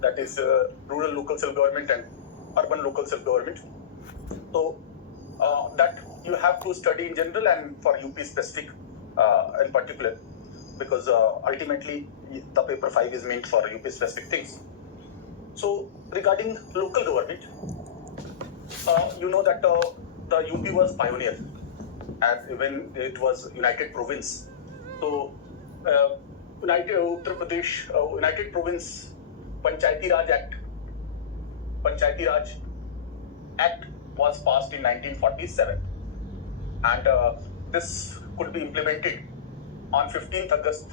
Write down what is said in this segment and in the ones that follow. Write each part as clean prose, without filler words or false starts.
that is rural local self-government and urban local self-government. So that you have to study in general and for UP specific in particular, because ultimately the paper 5 is meant for UP specific things. So regarding local government, you know that the UP was pioneer and when it was United Province. So United Uttar Pradesh, United Province Panchayati Raj Act was passed in 1947, and this could be implemented on 15th August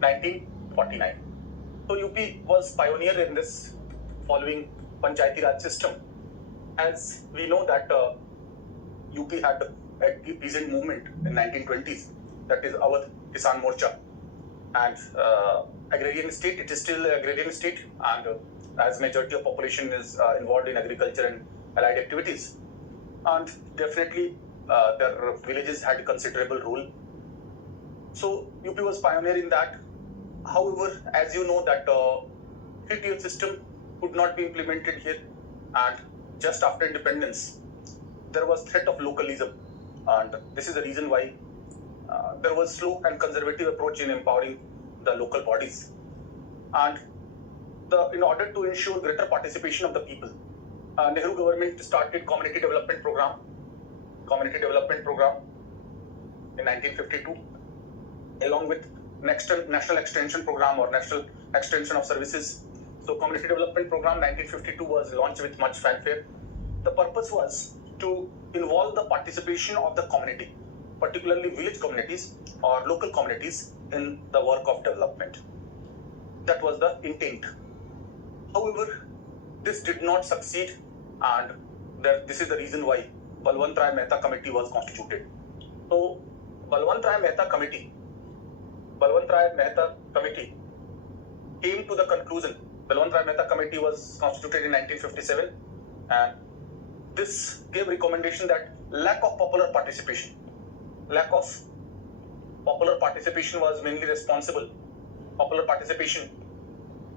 1949. So UP was pioneer in this following Panchayati Raj system. As we know that UP had a peasant movement in 1920s, that is Awadh Kisan Morcha, and agrarian state, it is still agrarian state, and as majority of population is involved in agriculture and allied activities, and definitely their villages had considerable role. So UP was pioneer in that. However, as you know that three-tier system could not be implemented here, and just after independence there was threat of localism, and this is the reason why there was slow and conservative approach in empowering the local bodies. And in order to ensure greater participation of the people, Nehru government started community development program in 1952, along with national extension program or national extension of services. So community development program 1952 was launched with much fanfare. The purpose was to involve the participation of the community, particularly village communities or local communities, in the work of development. That was the intent. However, this did not succeed, and this is the reason why Balwant Rai Mehta Committee was constituted. So Balwant Rai Mehta Committee came to the conclusion. Balwant Rai Mehta Committee was constituted in 1957, and this gave recommendation that lack of popular participation was mainly responsible. Popular participation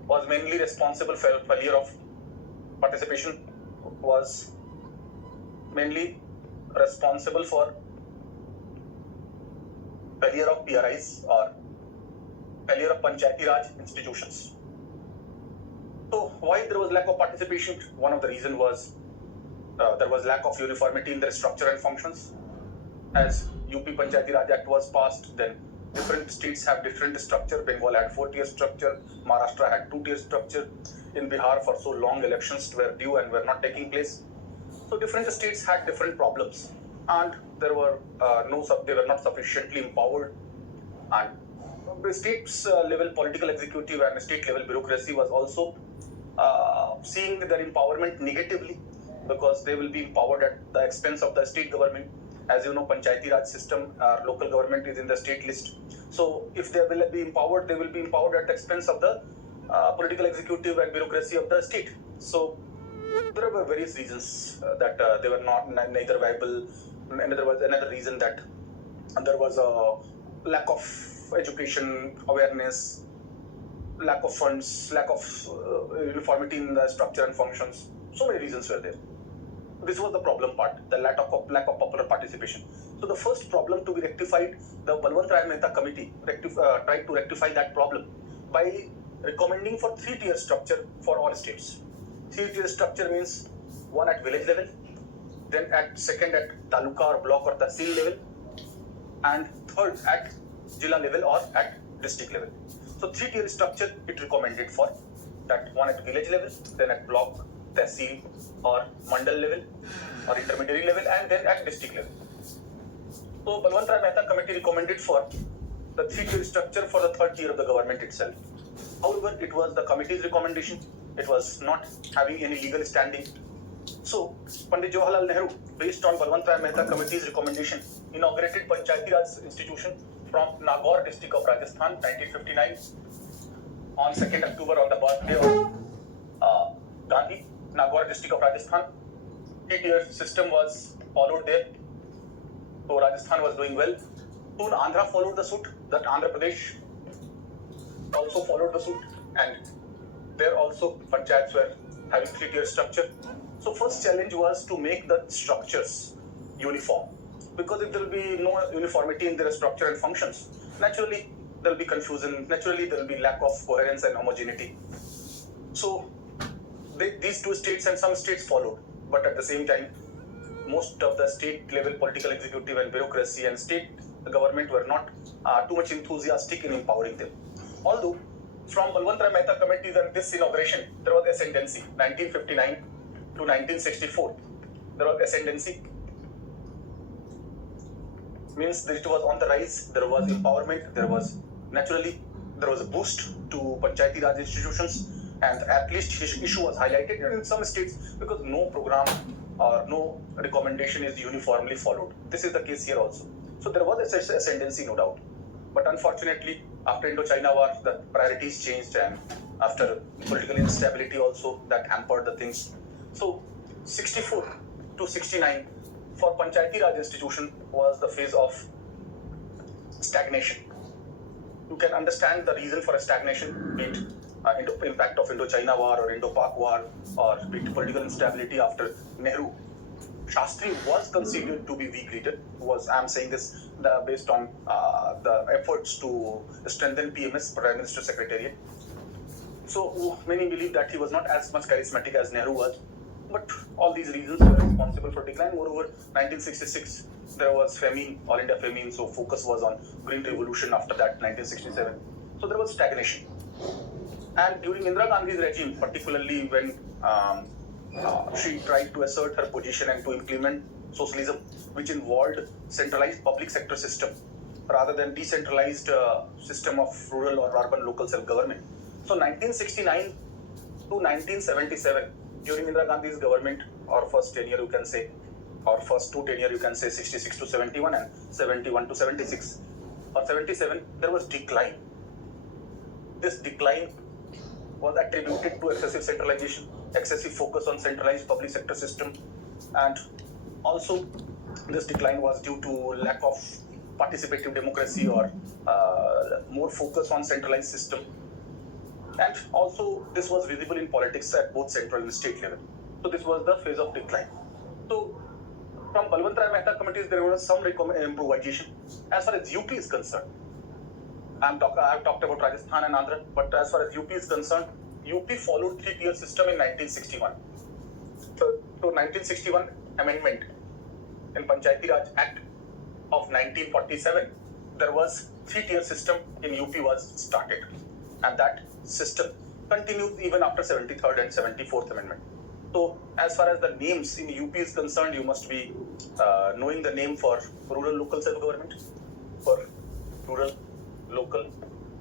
was mainly responsible for failure of participation was mainly responsible for failure of PRIs or failure of Panchayati Raj institutions. So why there was lack of participation? One of the reasons was there was lack of uniformity in their structure and functions. As UP Panchayati Raj Act was passed, then different states have different structure. Bengal had 4-tier structure, Maharashtra had 2-tier structure. In Bihar, for so long, elections were due and were not taking place. So different states had different problems, and there were they were not sufficiently empowered, and the state's level political executive and state level bureaucracy was also seeing their empowerment negatively, because they will be empowered at the expense of the state government. As you know, Panchayati Raj system, local government is in the state list. So if they will be empowered, they will be empowered at the expense of the political executive and bureaucracy of the state. So there were various reasons that they were neither viable. And there was another reason that there was a lack of education awareness, lack of funds, lack of uniformity in the structure and functions. So many reasons were there. This was the problem part, the lack of popular participation. So the first problem to be rectified, the Balwant Rai Mehta Committee tried to rectify that problem by recommending for 3-tier structure for all states. 3-tier structure means one at village level, then second at taluka or block or tahsil level, and third at Jilla level or at district level. So 3-tier structure it recommended for that, one at village level, then at block, tahsil or mandal level or intermediary level, and then at district level. So Balwant Rai Mehta Committee recommended for the 3-tier structure for the 3rd tier of the government itself. However, it was the committee's recommendation. It was not having any legal standing. So Pandit Jawaharlal Nehru, based on Balwant Rai Mehta Committee's recommendation, inaugurated Panchayati Raj institution from Nagaur district of Rajasthan, 1959, on 2nd October on the birthday of Gandhi. Nagaur district of Rajasthan. 3-tier system was followed there. So Rajasthan was doing well. Soon Andhra followed the suit. That Andhra Pradesh also followed the suit, and There also panchayats were having 3-tier structure. So first challenge was to make the structures uniform, because if there will be no uniformity in their structure and functions, naturally there will be confusion, naturally there will be lack of coherence and homogeneity. So these two states and some states followed, but at the same time most of the state level political executive and bureaucracy and state government were not too much enthusiastic in empowering them. Although from Balwant Rai Mehta committees and this inauguration, there was ascendancy. 1959 to 1964, there was ascendancy. Means that it was on the rise, there was empowerment, there was a boost to Panchayati Raj institutions, and at least issue was highlighted in some states because no program or no recommendation is uniformly followed. This is the case here also. So there was ascendancy, no doubt. But unfortunately, after Indo-China War, the priorities changed, and after political instability also, that hampered the things. So 64 to 69 for Panchayati Raj institution was the phase of stagnation. You can understand the reason for a stagnation, be it impact of Indo-China War or Indo-Pak War, or be it political instability after Nehru. Shastri was considered to be weak leader. I'm saying this based on the efforts to strengthen PMS, Prime Minister Secretariat. So many believe that he was not as much charismatic as Nehru was. But all these reasons were responsible for decline. Moreover, 1966, there was famine, All India famine, so focus was on Green Revolution after that, 1967. So there was stagnation. And during Indira Gandhi's regime, particularly when she tried to assert her position and to implement socialism, which involved centralized public sector system rather than decentralized system of rural or urban local self-government. So 1969 to 1977, during Indira Gandhi's government, or first tenure you can say, or first two tenure you can say, 66 to 71 and 71 to 76 or 77, there was decline. This decline was attributed to excessive centralization, excessive focus on centralized public sector system, and also this decline was due to lack of participative democracy or more focus on centralized system. And also this was visible in politics at both central and state level. So this was the phase of decline. So from Balwant Rai Mehta committees, there was some improvisation. As far as UP is concerned, I have talked about Rajasthan and Andhra, but as far as UP is concerned, UP followed 3-tier system in 1961. So 1961 amendment in Panchayati Raj Act of 1947, there was 3-tier system in UP was started, and that system continued even after 73rd and 74th amendment. So as far as the names in UP is concerned, you must be knowing the name for rural local self-government, for rural local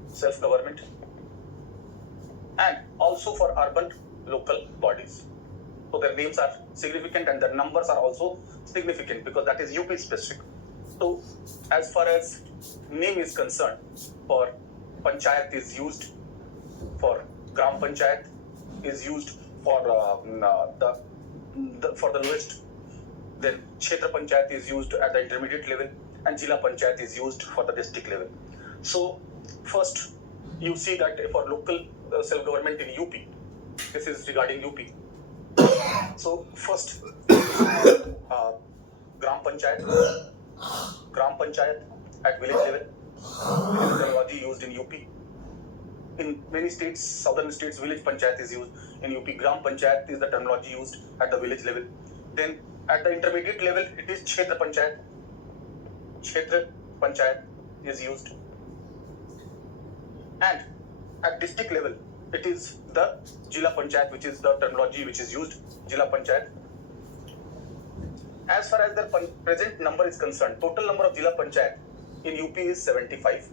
self-government, and also for urban local bodies. So their names are significant and their numbers are also significant because that is UP specific. So as far as name is concerned, for panchayat is used, for gram panchayat is used for the lowest, then kshetra panchayat is used at the intermediate level, and jila panchayat is used for the district level. So first you see that for local self-government in UP, this is regarding UP. So first gram panchayat at village level. This is the terminology used in UP. In many states, southern states, village panchayat is used. In UP, gram panchayat is the terminology used at the village level. Then at the intermediate level, it is kshetra panchayat. Kshetra panchayat is used. And at district level, it is the jila panchayat, which is the terminology which is used, jila panchayat. As far as the present number is concerned, total number of jila panchayat in UP is 75.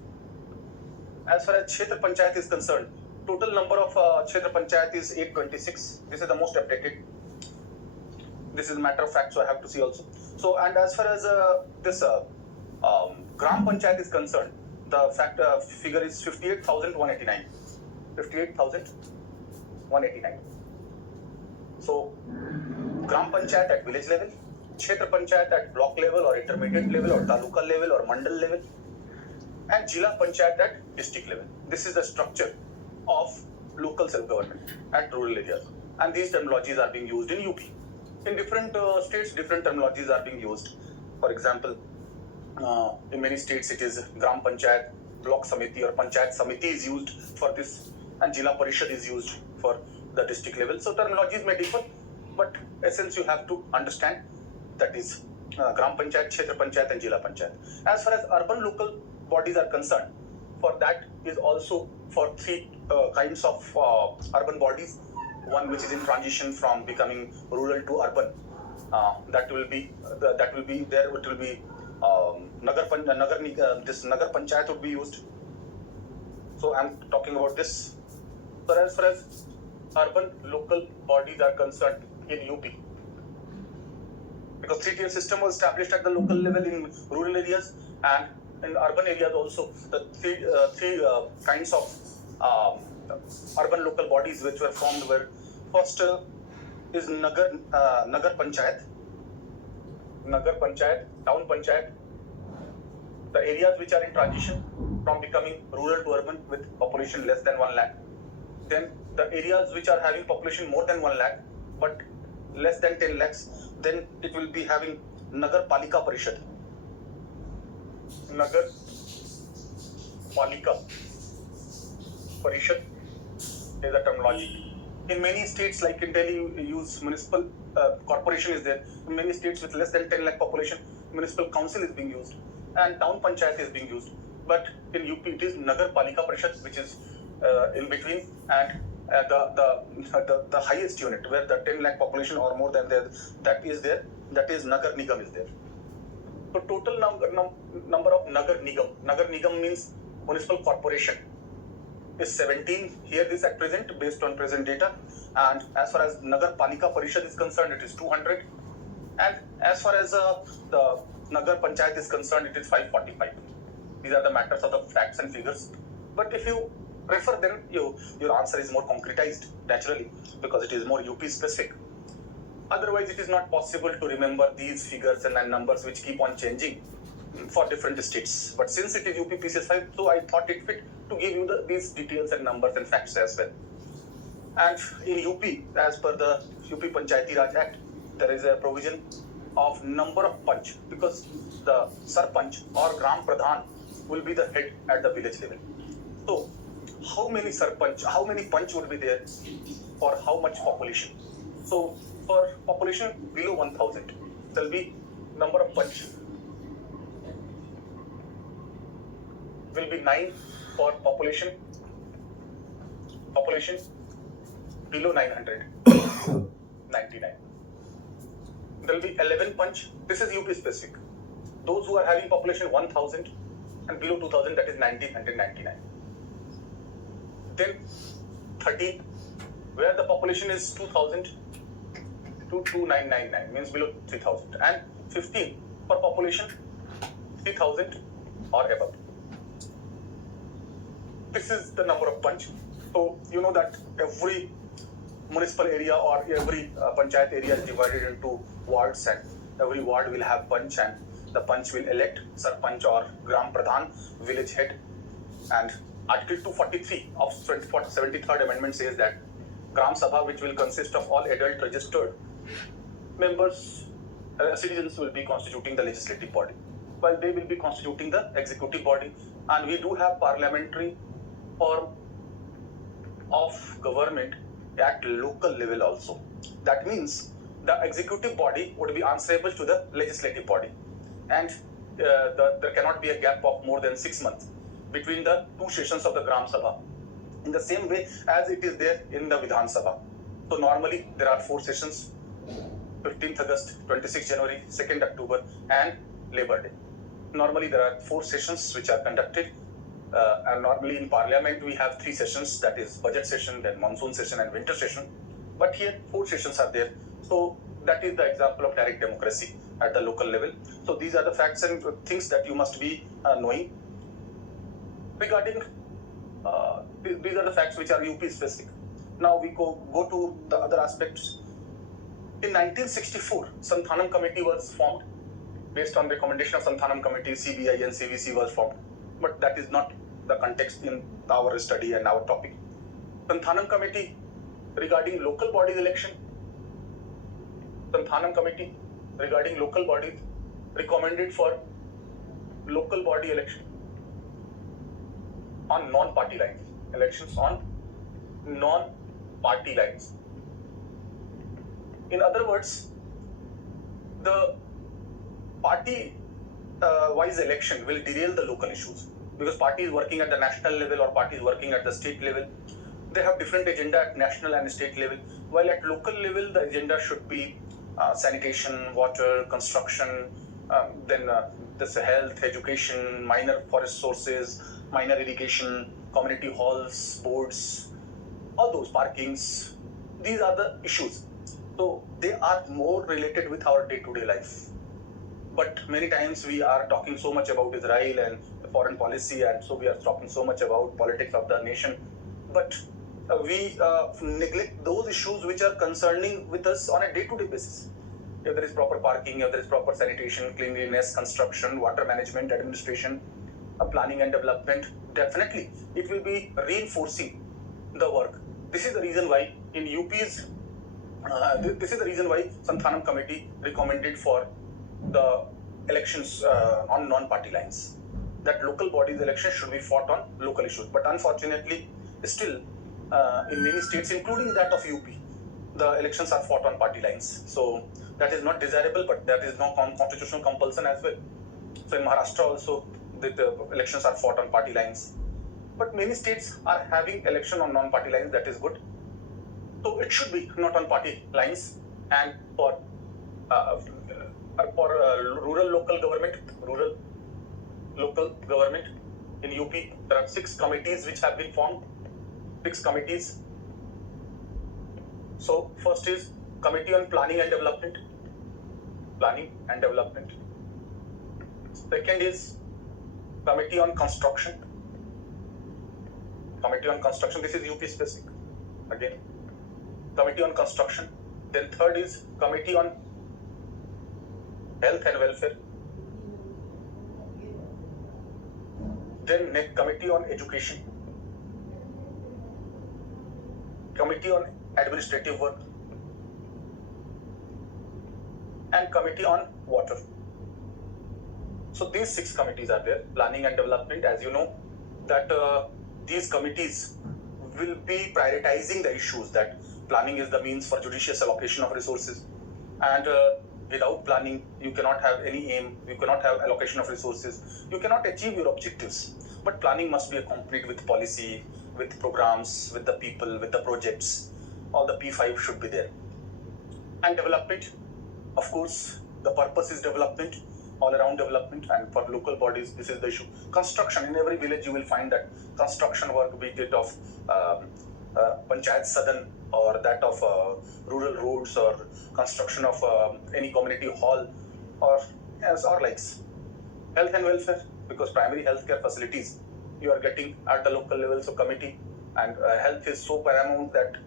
As far as kshetra panchayat is concerned, total number of kshetra panchayat is 826. This is the most updated. This is a matter of fact, so I have to see also. So, and as far as this gram panchayat is concerned, the figure is 58,189. 58,189. So, gram panchayat at village level, kshetra panchayat at block level or intermediate level or taluka level or mandal level, and jila panchayat at district level. This is the structure of local self-government at rural areas. And these terminologies are being used in UP. In different states, different terminologies are being used. For example, in many states it is Gram Panchayat, Block Samiti or Panchayat Samiti is used for this, and Jila Parishad is used for the district level. So terminologies may differ, but essence you have to understand, that is Gram Panchayat, Kshetra Panchayat and Jila Panchayat. As far as urban local bodies are concerned, for that is also for three kinds of urban bodies. One which is in transition from becoming rural to urban. That will be there. It will be this Nagar Panchayat would be used. So I'm talking about this. So as far as urban local bodies are concerned in UP, because three-tier system was established at the local level in rural areas and in urban areas also. The three kinds of urban local bodies which were formed were, first is Nagar Panchayat, Town Panchayat, the areas which are in transition from becoming rural to urban with population less than 1 lakh. Then the areas which are having population more than 1 lakh but less than 10 lakhs, then it will be having Nagar Palika Parishad. Nagar Palika Parishad is a terminology. In many states, like in Delhi, you use municipal corporation is there. In many states with less than 10 lakh population, municipal council is being used and town panchayat is being used. But in UP, it is Nagar Palika Parishad, which is in between, and the highest unit where the 10 lakh population or more than there, that is there. That is Nagar Nigam is there. So total number of Nagar Nigam. Nagar Nigam means municipal corporation is 17 here this at present based on present data, and as far as Nagar Palika Parishad is concerned, it is 200, and as far as the Nagar Panchayat is concerned, it is 545. These are the matters of the facts and figures. But if you refer, then your answer is more concretized naturally, because it is more UP specific. Otherwise, it is not possible to remember these figures and numbers which keep on changing for different states. But since it is UP P6a, so I thought it fit to give you these details and numbers and facts as well. And in UP, as per the UP Panchayati Raj Act, there is a provision of number of punch, because the Sarpanch or Gram Pradhan will be the head at the village level. So, how many Sarpanch, how many punch would be there for how much population? So, for population below 1000, there will be number of punch will be 9 for population below 900, 99. There will be 11 punch. This is UP specific. Those who are having population 1000 and below 2000, that is 1999. Then 13, where the population is 2000 to 2999, means below 3000, and 15 for population 3000 or above. This is the number of punch. So you know that every municipal area or every panchayat area is divided into wards, and every ward will have punch, and the punch will elect Sarpanch or Gram Pradhan, village head. And Article 243 of 73rd Amendment says that Gram Sabha, which will consist of all adult registered members, citizens, will be constituting the legislative body, while they will be constituting the executive body. And we do have parliamentary form of government at local level also. That means the executive body would be answerable to the legislative body, and there cannot be a gap of more than 6 months between the two sessions of the Gram Sabha, in the same way as it is there in the Vidhan Sabha. So normally there are 4 sessions: 15th August, 26th January, 2nd October and Labour Day. Normally there are 4 sessions which are conducted, and normally in Parliament we have 3 sessions, that is budget session, then monsoon session and winter session. But here 4 sessions are there. So that is the example of direct democracy at the local level. So these are the facts and things that you must be knowing. Regarding these are the facts which are UP specific. Now we go to the other aspects. In 1964, Santhanam Committee was formed. Based on recommendation of Santhanam Committee, CBI and CVC was formed. But that is not the context in our study and our topic. Santhanam Committee regarding local bodies election. Santhanam Committee regarding local bodies recommended for local body election on non-party lines. Elections on non-party lines. In other words, the party wise election will derail the local issues, because party is working at the national level or party is working at the state level. They have different agenda at national and state level, while at local level the agenda should be sanitation, water, construction, then this health, education, minor forest sources, minor irrigation, community halls, boards, all those parkings. These are the issues. So they are more related with our day-to-day life. But many times we are talking so much about Israel and foreign policy, and so we are talking so much about politics of the nation. But we neglect those issues which are concerning with us on a day-to-day basis. If there is proper parking, if there is proper sanitation, cleanliness, construction, water management, administration, planning and development, definitely it will be reinforcing the work. This is the reason why in UP's, this is the reason why Santhanam Committee recommended for the elections on non-party lines, that local bodies elections should be fought on local issues. But unfortunately, still in many states, including that of UP, the elections are fought on party lines. So that is not desirable, but that is no constitutional compulsion as well. So in Maharashtra also, the elections are fought on party lines. But many states are having election on non-party lines. That is good. So it should be not on party lines. And for rural local government in UP, there are 6 committees which have been formed. 6 committees. So first is Committee on Planning and Development. Second is Committee on Construction. This is UP specific. Again, Committee on Construction. Then third is Committee on Health and Welfare. Then next, Committee on Education. Committee on Administrative Work. And Committee on Water. So these 6 committees are there. Planning and Development, as you know, that these committees will be prioritizing the issues, that planning is the means for judicious allocation of resources, and without planning you cannot have any aim, you cannot have allocation of resources, you cannot achieve your objectives. But planning must be accompanied with policy, with programs, with the people, with the projects. All the P5 should be there. And development, of course, the purpose is development, all around development, and for local bodies, this is the issue. Construction, in every village you will find that construction work, be it of Panchayat Sadan or that of rural roads or construction of any community hall or likes. Health and welfare, because primary healthcare facilities you are getting at the local level, so committee, and health is so paramount that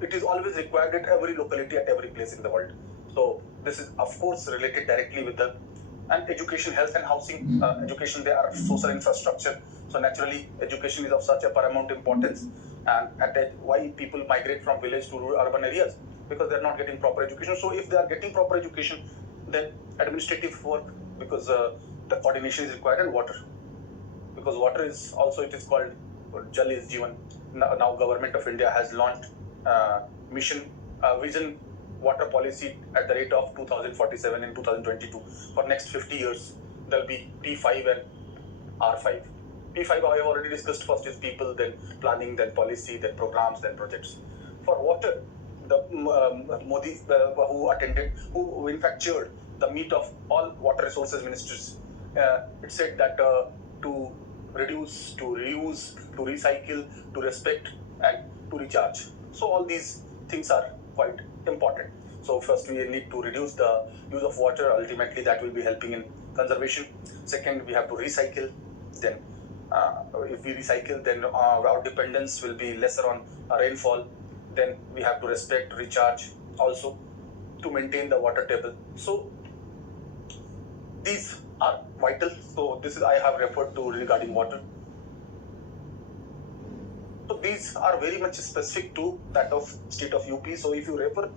it is always required at every locality, at every place in the world. So this is of course related directly with the, and education, health and housing. Education, they are social infrastructure, so naturally education is of such a paramount importance. And why people migrate from village to urban areas? Because they are not getting proper education. So if they are getting proper education, then administrative work, because the coordination is required, and water, because water is also, it is called Jal is Jeevan. Now Government of India has launched mission vision water policy at the rate of 2047 in 2022. For next 50 years, there will be P5 and R5. P5 I have already discussed. First is people, then planning, then policy, then programs, then projects. For water, the Modi who in fact chaired the meet of all water resources ministers, it said that to reduce, to reuse, to recycle, to respect, and to recharge. So all these things are quite important. So first we need to reduce the use of water. Ultimately that will be helping in conservation. Second, we have to recycle. Then if we recycle, then our dependence will be lesser on rainfall. Then we have to respect, recharge also to maintain the water table. So these are vital. So this is I have referred to regarding water. So these are very much specific to that of state of UP. So if you refer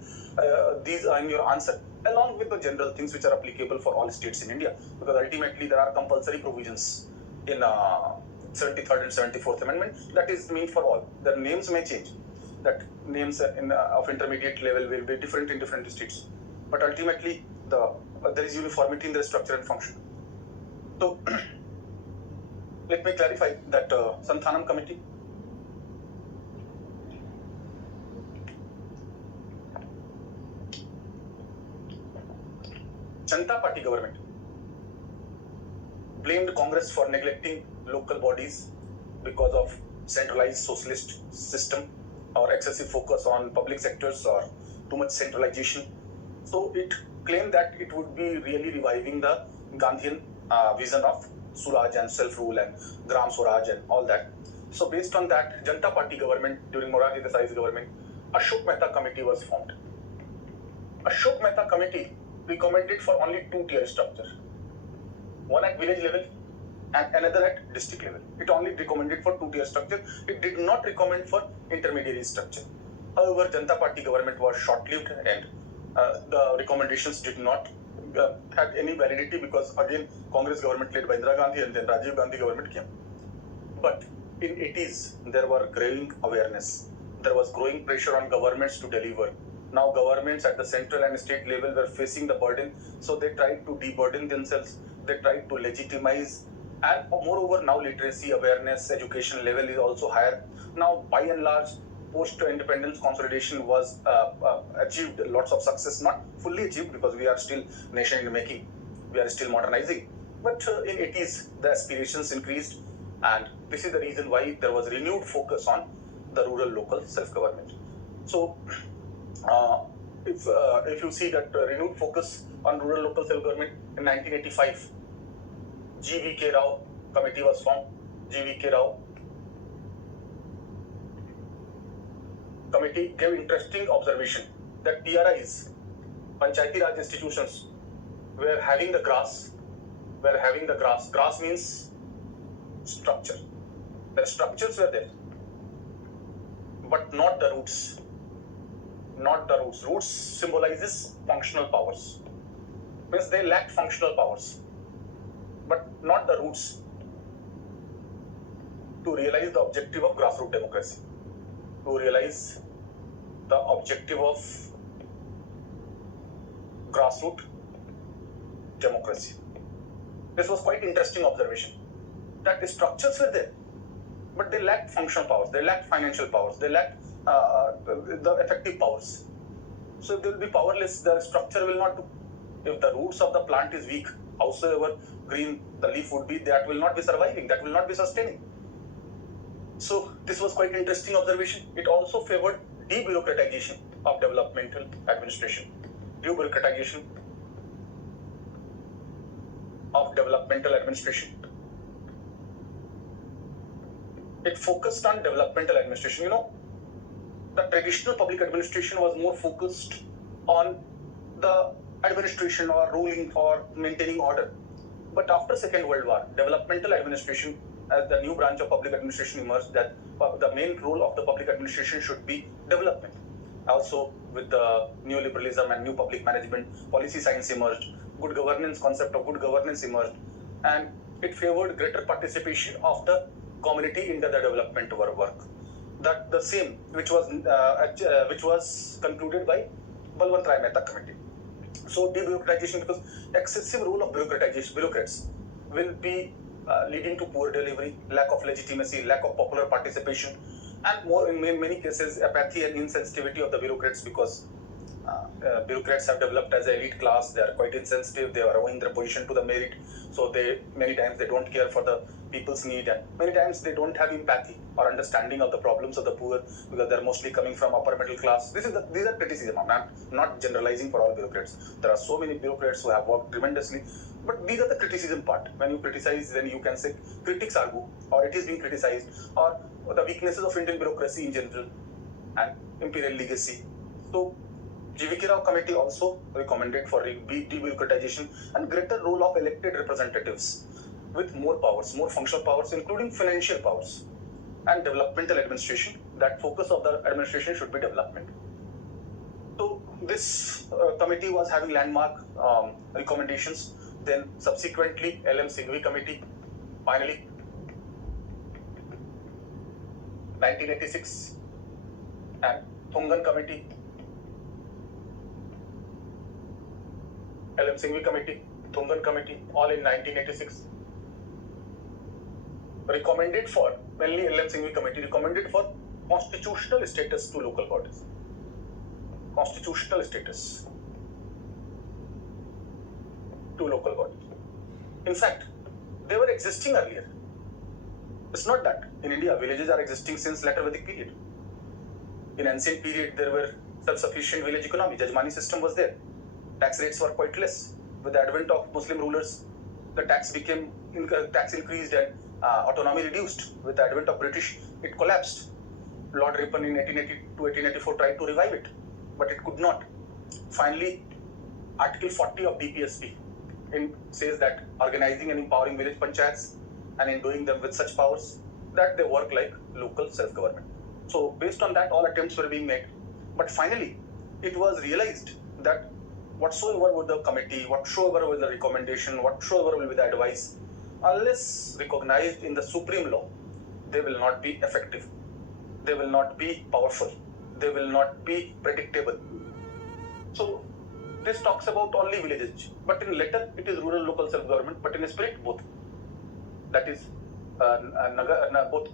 these in your answer, along with the general things which are applicable for all states in India, because ultimately there are compulsory provisions in 73rd and 74th Amendment that is meant for all. The names may change. That names of intermediate level will be different in different states, but ultimately there is uniformity in the structure and function. So let me clarify that Santhanam Committee, Janata Party government blamed Congress for neglecting local bodies because of centralized socialist system or excessive focus on public sectors or too much centralization. So it claimed that it would be really reviving the Gandhian vision of Suraj and self-rule and Gram Swaraj and all that. So based on that, Janata Party government during Morarji Desai's government, Ashok Mehta committee was formed. Ashok Mehta committee recommended for only two-tier structure, one at village level and another at district level. It only recommended for two-tier structure. It did not recommend for intermediary structure. However, Janata Party government was short-lived and the recommendations did not have any validity because again Congress government led by Indira Gandhi and then Rajiv Gandhi government came. But in 80s there were growing awareness. There was growing pressure on governments to deliver. Now governments at the central and state level were facing the burden, so they tried to deburden themselves. They tried to legitimize, and moreover now literacy, awareness, education level is also higher. Now by and large post-independence consolidation was achieved lots of success, not fully achieved because we are still nation in the making, we are still modernizing. But in 80s the aspirations increased, and this is the reason why there was renewed focus on the rural local self-government. So if you see that renewed focus on rural local self-government in 1985, G.V.K. Rao committee was formed. G.V.K. Rao committee gave interesting observation that PRIs, Panchayati Raj institutions, were having the grass. Grass means structure. The structures were there, but not the roots. Not the roots. Roots symbolizes functional powers. Means they lacked functional powers, but not the roots to realize the objective of grassroots democracy. To realize the objective of grassroots democracy. This was quite interesting observation. That the structures were there, but they lacked functional powers, they lacked financial powers, they lacked the effective powers. So if they will be powerless, the structure will not do. If the roots of the plant is weak, howsoever green the leaf would be, that will not be surviving, that will not be sustaining. So this was quite interesting observation. It also favored debureaucratization of developmental administration. Debureaucratization of developmental administration. It focused on developmental administration. You know, the traditional public administration was more focused on the administration or ruling or maintaining order. But after Second World War, developmental administration as the new branch of public administration emerged, that the main role of the public administration should be development. Also with the neoliberalism and new public management, policy science emerged, good governance, concept of good governance emerged, and it favored greater participation of the community in the development work. That the same which was concluded by Balwant Rai Mehta committee. So debureaucratization, because excessive role of bureaucrats will be leading to poor delivery, lack of legitimacy, lack of popular participation, and more in many cases apathy and insensitivity of the bureaucrats, because bureaucrats have developed as an elite class. They are quite insensitive. They are owing their position to the merit. So many times they don't care for the people's need, and many times they don't have empathy or understanding of the problems of the poor, because they're mostly coming from upper middle class. These are criticism. I'm not generalizing for all bureaucrats. There are so many bureaucrats who have worked tremendously, but these are the criticism part. When you criticize, then you can say critics are good, or it is being criticized, or the weaknesses of Indian bureaucracy in general and imperial legacy. So G.V.K. Rao committee also recommended for debureaucratization and greater role of elected representatives with more powers, more functional powers, including financial powers. and developmental administration. That focus of the administration should be development. So this committee was having landmark recommendations. Then subsequently LM Singhvi committee, finally 1986, and Thungan committee, LM Singhvi committee, Thungan committee, all in 1986. Recommended for, mainly LM Singhvi committee recommended for constitutional status to local bodies. Constitutional status to local bodies. In fact, they were existing earlier. It's not that. In India, villages are existing since later Vedic period. In ancient period, there were self-sufficient village economy. Jajmani system was there. Tax rates were quite less. With the advent of Muslim rulers, the tax increased and autonomy reduced. With the advent of British, it collapsed. Lord Ripon in 1880 to 1884 tried to revive it, but it could not. Finally, Article 40 of DPSP says that organizing and empowering village panchayats, and in doing them with such powers that they work like local self-government. So based on that, all attempts were being made. But finally, it was realized that whatsoever would the committee, whatsoever will the recommendation, whatsoever will be the advice, unless recognized in the supreme law, they will not be effective. They will not be powerful. They will not be predictable. So this talks about only villages, but in letter it is rural local self-government, but in spirit both. That is both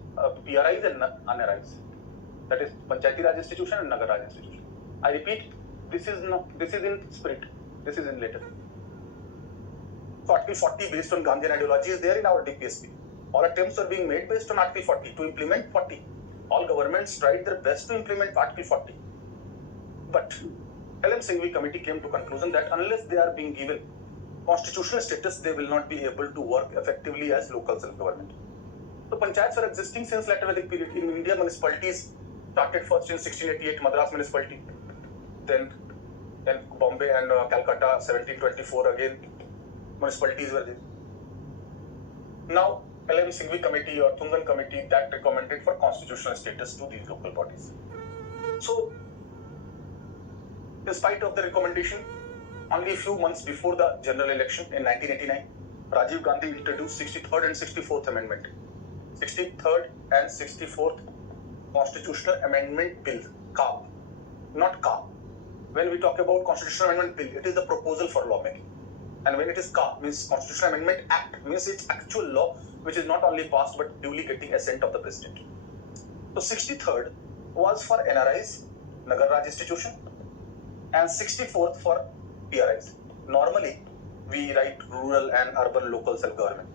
PRIs and NRIs. That is Panchayati Raj institution and Nagar Raj institution. I repeat, this is in spirit, this is in letter. So Article 40 based on Gandhian ideology is there in our DPSP. All attempts are being made based on Article 40 to implement 40. All governments tried their best to implement Article 40. But LM Singhvi committee came to conclusion that unless they are being given constitutional status, they will not be able to work effectively as local self-government. So panchayats are existing since later Vedic period. In India, municipalities started first in 1688, Madras municipality. Then Bombay and Calcutta, 1724 again, municipalities were there. Now, LM Singhvi committee or Thungan committee that recommended for constitutional status to these local bodies. So, in spite of the recommendation, only a few months before the general election in 1989, Rajiv Gandhi introduced 63rd and 64th Amendment. 63rd and 64th Constitutional Amendment Bill, CAB, not CA. When we talk about Constitutional Amendment Bill, it is the proposal for lawmaking. And when it is CA, means Constitutional Amendment Act, means it's actual law which is not only passed but duly getting assent of the President. So 63rd was for NRIs, Nagar Raj institution, and 64th for PRIs. Normally, we write rural and urban local self-government.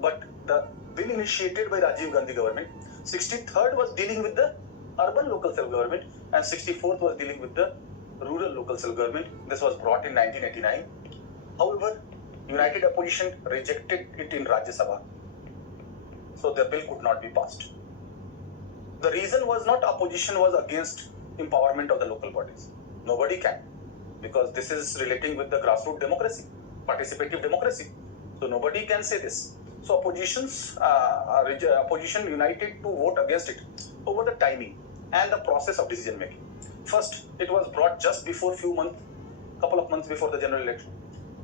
But the bill initiated by Rajiv Gandhi government, 63rd was dealing with the urban local self-government and 64th was dealing with the rural local self-government. This was brought in 1989. However, United Opposition rejected it in Rajya Sabha. So the bill could not be passed. The reason was not opposition was against empowerment of the local bodies. Nobody can, because this is relating with the grassroots democracy, participative democracy. So nobody can say this. So opposition united to vote against it over the timing and the process of decision making. First, it was brought just before couple of months before the general election,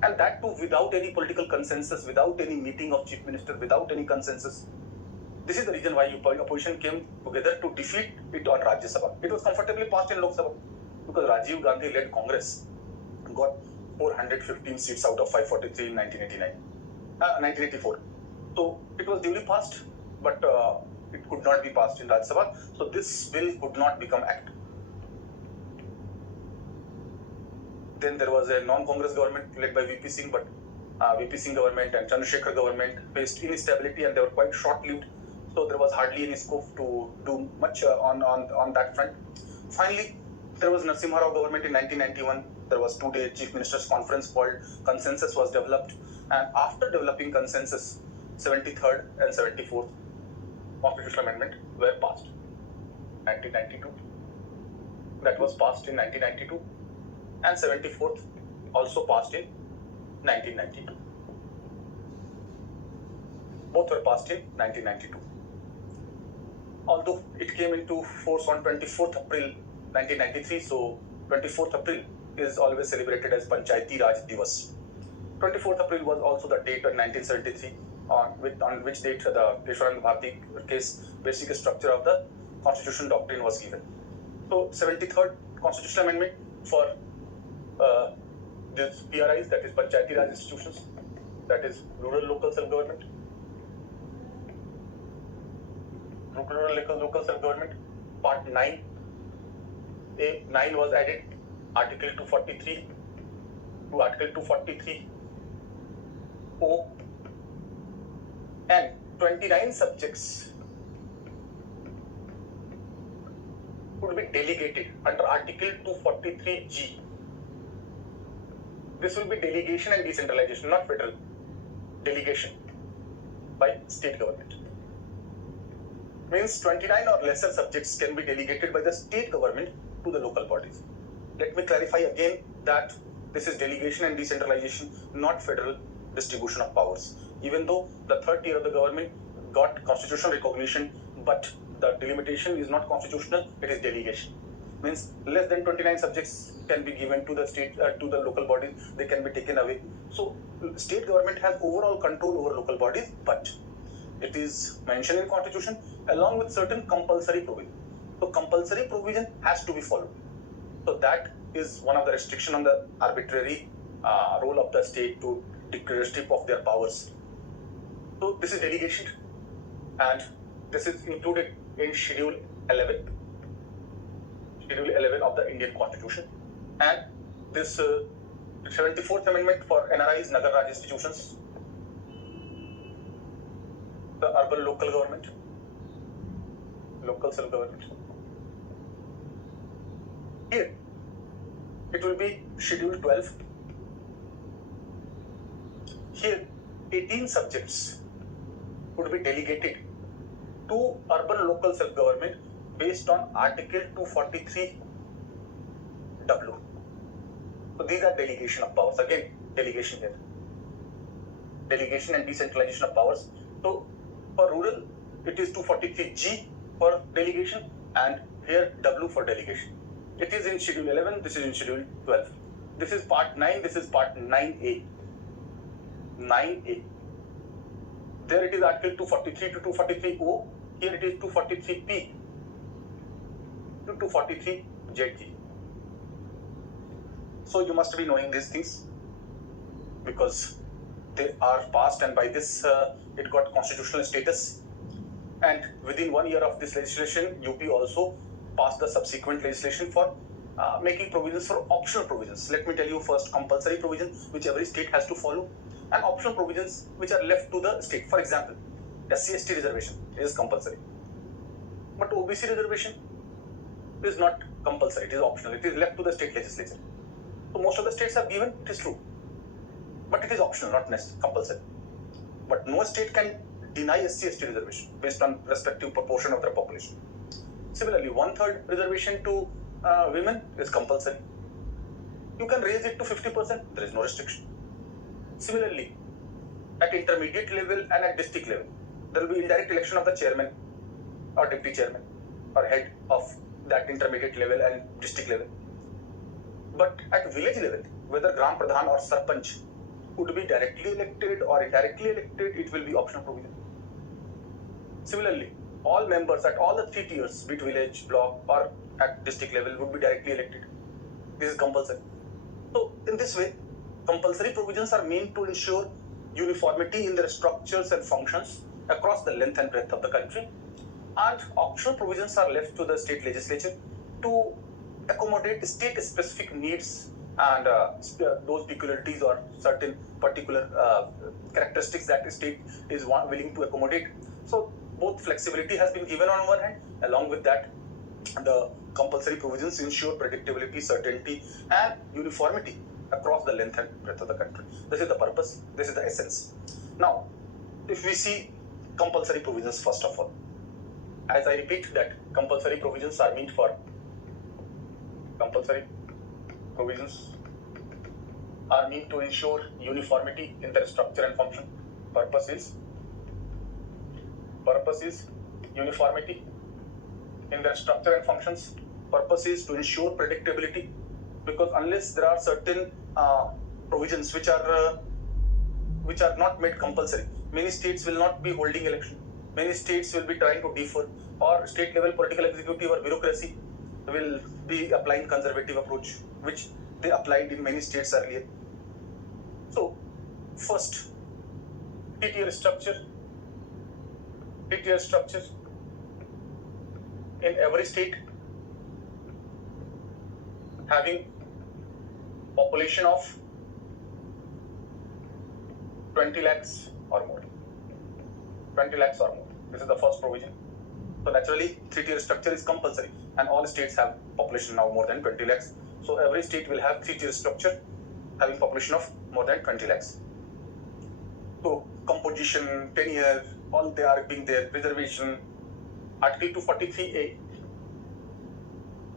and that too without any political consensus, without any meeting of chief minister, without any consensus. This is the reason why opposition came together to defeat it on Rajya Sabha. It was comfortably passed in Lok Sabha because Rajiv Gandhi led Congress got 415 seats out of 543 in 1984. So it was duly passed, but it could not be passed in Rajya Sabha. So this bill could not become act. Then there was a non-Congress government led by VP Singh, but VP Singh government and Chandrasekhar government faced instability and they were quite short-lived. So there was hardly any scope to do much on that front. Finally, there was Narasimha Rao government in 1991. There was two-day chief ministers conference called consensus was developed, and after developing consensus, 73rd and 74th constitutional amendment were passed. 1992. That was passed in 1992, and 74th also passed in 1992. Both were passed in 1992. although it came into force on 24th April 1993, so 24th April is always celebrated as Panchayati Raj Divas. 24th April was also the date in 1973 on which date the Keshwarand Bharti case basic structure of the constitution doctrine was given. So 73rd constitutional amendment for these PRIs, that is Panchayati Raj institutions, that is rural local self-government. Rural local self-government, part 9. A9 was added, Article 243 to Article 243 O, and 29 subjects would be delegated under Article 243G. This will be delegation and decentralization, not federal. Delegation by state government. Means 29 or lesser subjects can be delegated by the state government to the local bodies. Let me clarify again that this is delegation and decentralization, not federal distribution of powers. Even though the third tier of the government got constitutional recognition, but the delimitation is not constitutional, it is delegation. Means less than 29 subjects can be given to the state, to the local bodies, they can be taken away. So state government has overall control over local bodies, but it is mentioned in constitution along with certain compulsory provision. So compulsory provision has to be followed. So that is one of the restriction on the arbitrary role of the state to strip of their powers. So this is delegation, and this is included in Schedule 11 of the Indian Constitution. And this 74th Amendment for NRIs, Nagar Raj institutions, the urban local government, local self-government. Here, it will be Schedule 12. Here, 18 subjects would be delegated to urban local self-government based on Article 243W. So these are delegation of powers. Again, delegation here. Delegation and decentralization of powers. So for rural, it is 243G for delegation, and here W for delegation. It is in Schedule 11, this is in Schedule 12. This is Part 9, this is Part 9A. 9A. There it is Article 243 to 243O. Here it is 243P to 243ZG. So you must be knowing these things because they are passed, and by this it got constitutional status. And within 1 year of this legislation, UP also passed the subsequent legislation for making provisions for optional provisions. Let me tell you first compulsory provisions which every state has to follow, and optional provisions which are left to the state. For example, SC/ST reservation is compulsory, but OBC reservation is not compulsory, it is optional, it is left to the state legislature. So most of the states have given, it is true, but it is optional, not compulsory. But no state can deny SC/ST reservation based on respective proportion of their population. Similarly, 1/3 reservation to women is compulsory. You can raise it to 50%, there is no restriction. Similarly, at intermediate level and at district level, there will be indirect election of the chairman or deputy chairman or head of that intermediate level and district level. But at village level, whether Gram Pradhan or Sarpanch would be directly elected or indirectly elected, it will be optional provision. Similarly, all members at all the 3 tiers, be it village, block or at district level, would be directly elected. This is compulsory. So in this way, compulsory provisions are meant to ensure uniformity in their structures and functions across the length and breadth of the country, and optional provisions are left to the state legislature to accommodate state-specific needs and those peculiarities or certain particular characteristics that the state is willing to accommodate. So both flexibility has been given on one hand, along with that the compulsory provisions ensure predictability, certainty and uniformity across the length and breadth of the country. This is the purpose, this is the essence. Now, if we see compulsory provisions first of all, as I repeat that compulsory provisions are meant for to ensure uniformity in their structure and function. Purpose is uniformity in their structure and functions. Purpose is to ensure predictability, because unless there are certain provisions which are not made compulsory, many states will not be holding election. Many states will be trying to defer, or state level political executive or bureaucracy will be applying conservative approach, which they applied in many states earlier. So, first, TTR structure in every state having population of 20 lakhs or more. 20 lakhs or more. This is the first provision. So naturally, 3-tier structure is compulsory, and all states have population now more than 20 lakhs. So every state will have 3-tier structure having population of more than 20 lakhs. So composition, tenure, all they are being there. Reservation. Article 243A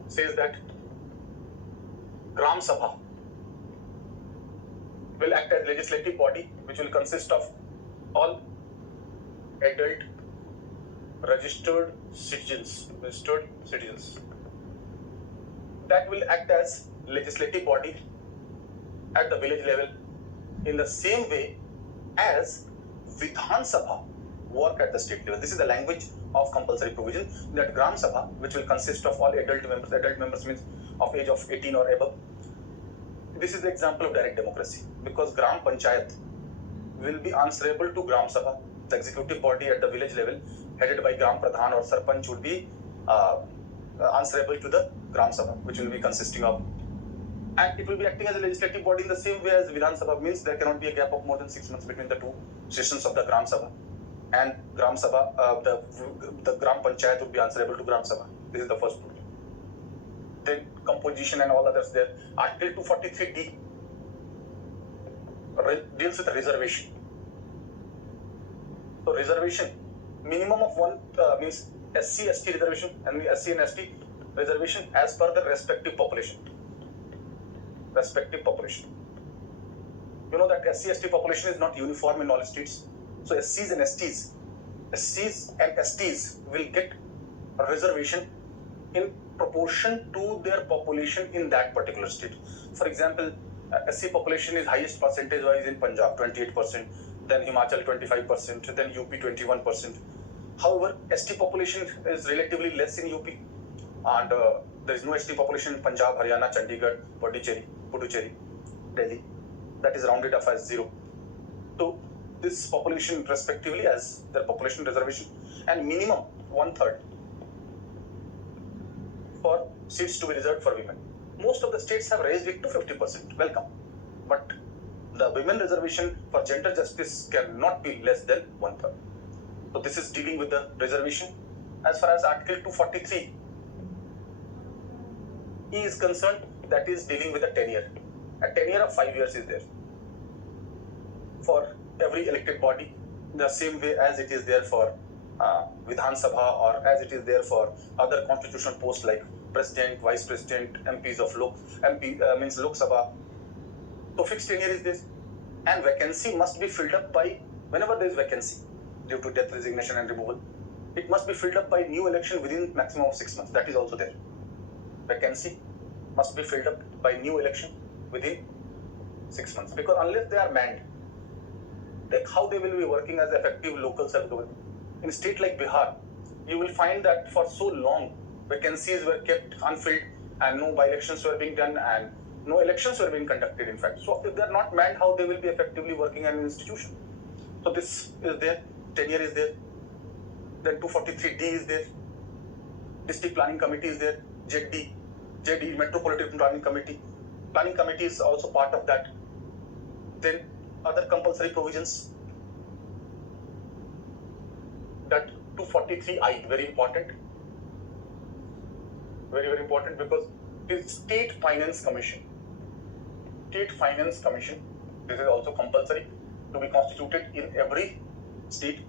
says that Gram Sabha will act as legislative body which will consist of all adult registered citizens that will act as legislative body at the village level in the same way as Vidhan Sabha work at the state level. This is the language of compulsory provision, that Gram Sabha, which will consist of all adult members means of age of 18 or above. This is the example of direct democracy, because Gram Panchayat will be answerable to Gram Sabha. The executive body at the village level, headed by Gram Pradhan or Sarpanch, would be answerable to the Gram Sabha, which will be consisting of, and it will be acting as a legislative body in the same way as Vidhan Sabha, means there cannot be a gap of more than 6 months between the two sessions of the Gram Sabha. And Gram Sabha, the Gram Panchayat would be answerable to Gram Sabha. This is the first provision. Then composition and all others there. Article 243D deals with reservation. So reservation, minimum of one means SC, ST reservation, and SC and ST reservation as per the respective population. You know that SC, ST population is not uniform in all states. So SCs and STs will get a reservation in proportion to their population in that particular state. For example, SC population is highest percentage wise in Punjab, 28%, then Himachal 25%, then UP 21%. However, ST population is relatively less in UP, and there is no ST population in Punjab, Haryana, Chandigarh, Puducherry, Delhi. That is rounded off as 0. So this population respectively as their population reservation, and minimum 1/3 for seats to be reserved for women. Most of the states have raised it to 50%. Welcome. But the women reservation for gender justice cannot be less than 1/3. So this is dealing with the reservation. As far as Article 243 is concerned, that is dealing with the tenure. A tenure of 5 years is there for every elected body, the same way as it is there for Vidhan Sabha, or as it is there for other constitutional posts like President, Vice President, MPs of Lok Sabha. So fixed tenure is this, and vacancy must be filled up by, whenever there is vacancy due to death, resignation and removal, it must be filled up by new election within maximum of 6 months. That is also there. Vacancy must be filled up by new election within 6 months, because unless they are manned, like how they will be working as effective local self-government. In a state like Bihar, you will find that for so long vacancies were kept unfilled, and no by-elections were being done, and no elections were being conducted, in fact. So if they are not manned, how they will be effectively working as an institution? So this is there, tenure is there. Then 243D is there, District Planning Committee is there, JD, Metropolitan Planning Committee. Planning Committee is also part of that. Then other compulsory provisions, that 243I, very important, very important, because it is State Finance Commission. This is also compulsory to be constituted in every state.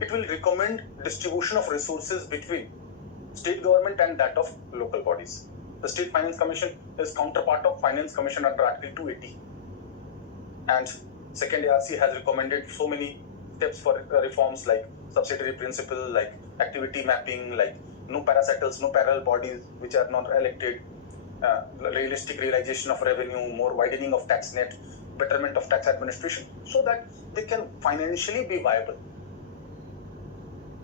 It will recommend distribution of resources between state government and that of local bodies. The State Finance Commission is counterpart of Finance Commission under Article 280. And second ARC has recommended so many steps for reforms like subsidiary principle, like activity mapping, like no parastatals, no parallel bodies which are not elected, realistic realization of revenue, more widening of tax net, betterment of tax administration, so that they can financially be viable.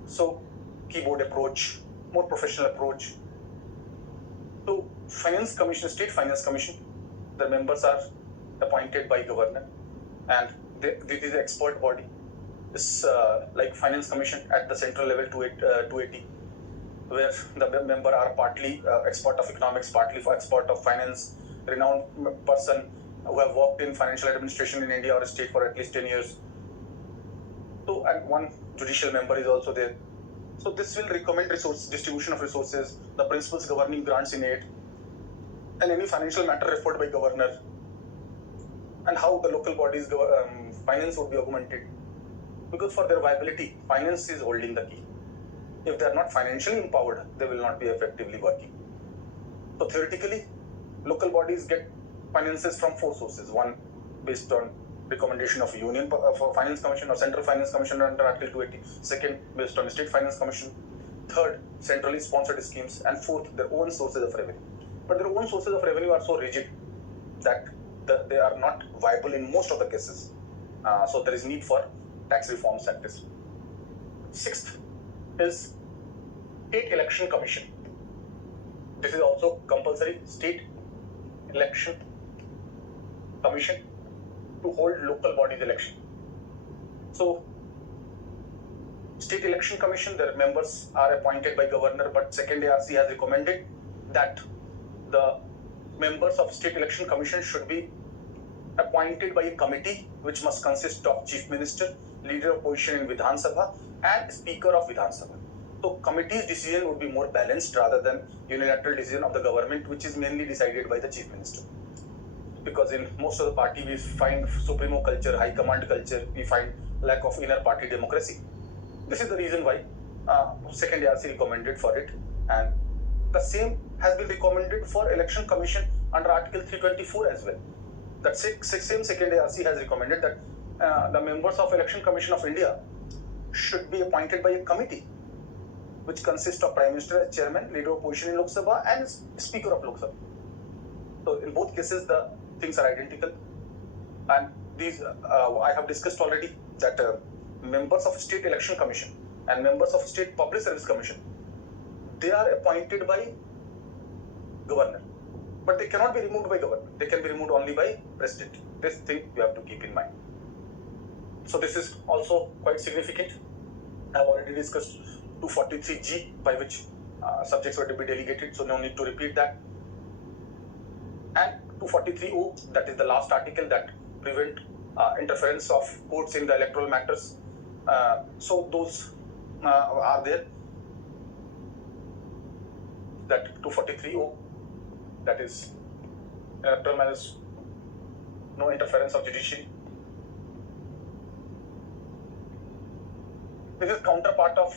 So, keyboard approach, more professional approach. So, Finance Commission, State Finance Commission, the members are appointed by governor, and this is an expert body. It's like Finance Commission at the central level 280, where the member are partly expert of economics, partly for expert of finance, renowned person who have worked in financial administration in India or a state for at least 10 years. So, and one judicial member is also there. So this will recommend distribution of resources, the principles governing grants in aid, and any financial matter referred by governor, and how the local bodies finance would be augmented. Because for their viability, finance is holding the key. If they are not financially empowered, they will not be effectively working. So theoretically, local bodies get finances from 4 sources. One, based on recommendation of Union Finance Commission or Central Finance Commission under Article 280. Second, based on State Finance Commission. Third, centrally sponsored schemes. And fourth, their own sources of revenue. But their own sources of revenue are so rigid that they are not viable in most of the cases. So there is need for tax reforms at this. Sixth is State Election Commission. This is also compulsory. State Election Commission to hold local bodies election. So, State Election Commission, their members are appointed by governor, but second ARC has recommended that the members of State Election Commission should be appointed by a committee which must consist of Chief Minister, Leader of Opposition in Vidhan Sabha, and Speaker of Vidhan Sabha. So, committee's decision would be more balanced rather than unilateral decision of the government, which is mainly decided by the Chief Minister. Because in most of the party we find supremo culture, high command culture, we find lack of inner party democracy. This is the reason why second ARC recommended for it, and the same has been recommended for Election Commission under Article 324 as well. That same second ARC has recommended that the members of Election Commission of India should be appointed by a committee which consists of Prime Minister as chairman, Leader of Opposition in Lok Sabha, and Speaker of Lok Sabha. So in both cases the things are identical, and these I have discussed already that members of State Election Commission and members of State Public Service Commission, they are appointed by governor, but they cannot be removed by governor. They can be removed only by president. This thing you have to keep in mind. So this is also quite significant. I have already discussed 243G, by which subjects were to be delegated, so no need to repeat that. And 243O, that is the last article that prevent interference of courts in the electoral matters. So those are there. That 243O, that is electoral matters, no interference of judiciary. This is counterpart of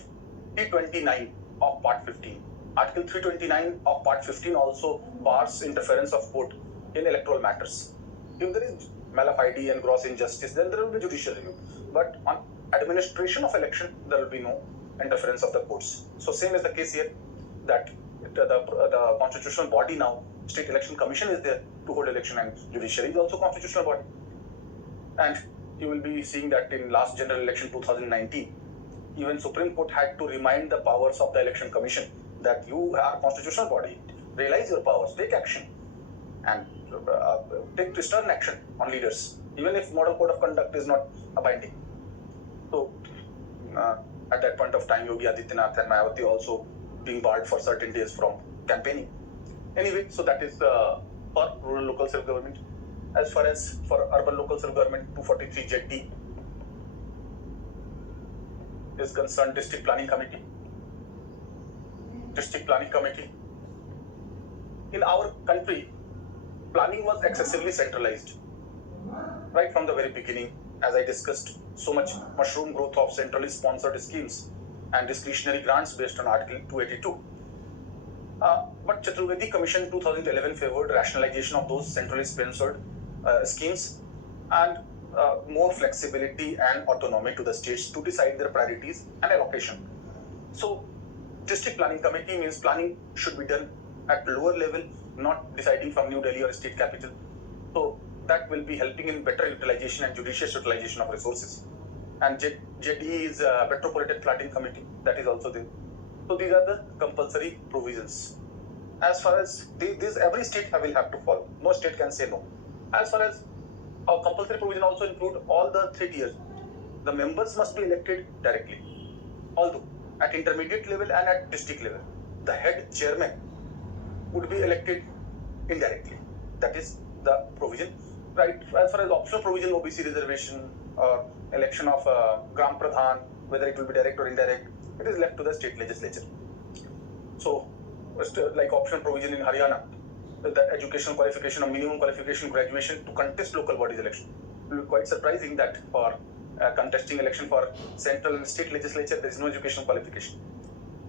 329 of Part 15. Article 329 of Part 15 also bars interference of court in electoral matters. If there is malafide and gross injustice, then there will be judicial review. But on administration of election, there will be no interference of the courts. So same is the case here, that the constitutional body now, State Election Commission, is there to hold election, and judiciary is also constitutional body. And you will be seeing that in last general election 2019, even Supreme Court had to remind the powers of the Election Commission that you are a constitutional body, realize your powers, take action, and take stern action on leaders, even if model code of conduct is not binding. So at that point of time, Yogi Adityanath and Mayawati also being barred for certain days from campaigning. Anyway, so that is for rural local self-government. As far as for urban local self-government, 243ZD is concerned, District Planning Committee. District Planning Committee. In our country, planning was excessively centralized. Right from the very beginning, as I discussed, so much mushroom growth of centrally sponsored schemes and discretionary grants based on Article 282. But Chaturvedi Commission 2011 favored rationalization of those centrally sponsored schemes and more flexibility and autonomy to the states to decide their priorities and allocation. So District planning committee means planning should be done at lower level, not deciding from New Delhi or state capital. So that will be helping in better utilization and judicious utilization of resources. And JDE is a Metropolitan Planning Committee, that is also there. So these are the compulsory provisions. As far as this, every state will have to follow. No state can say no. As far as compulsory provision also include all the 3 tiers. The members must be elected directly. Although at intermediate level and at district level, the head chairman would be elected indirectly. That is the provision. Right. As far as optional provision, OBC reservation or election of Gram Pradhan, whether it will be direct or indirect, it is left to the state legislature. So, like optional provision in Haryana, the educational qualification or minimum qualification graduation to contest local bodies election. It will be quite surprising that for contesting election for central and state legislature, there is no educational qualification.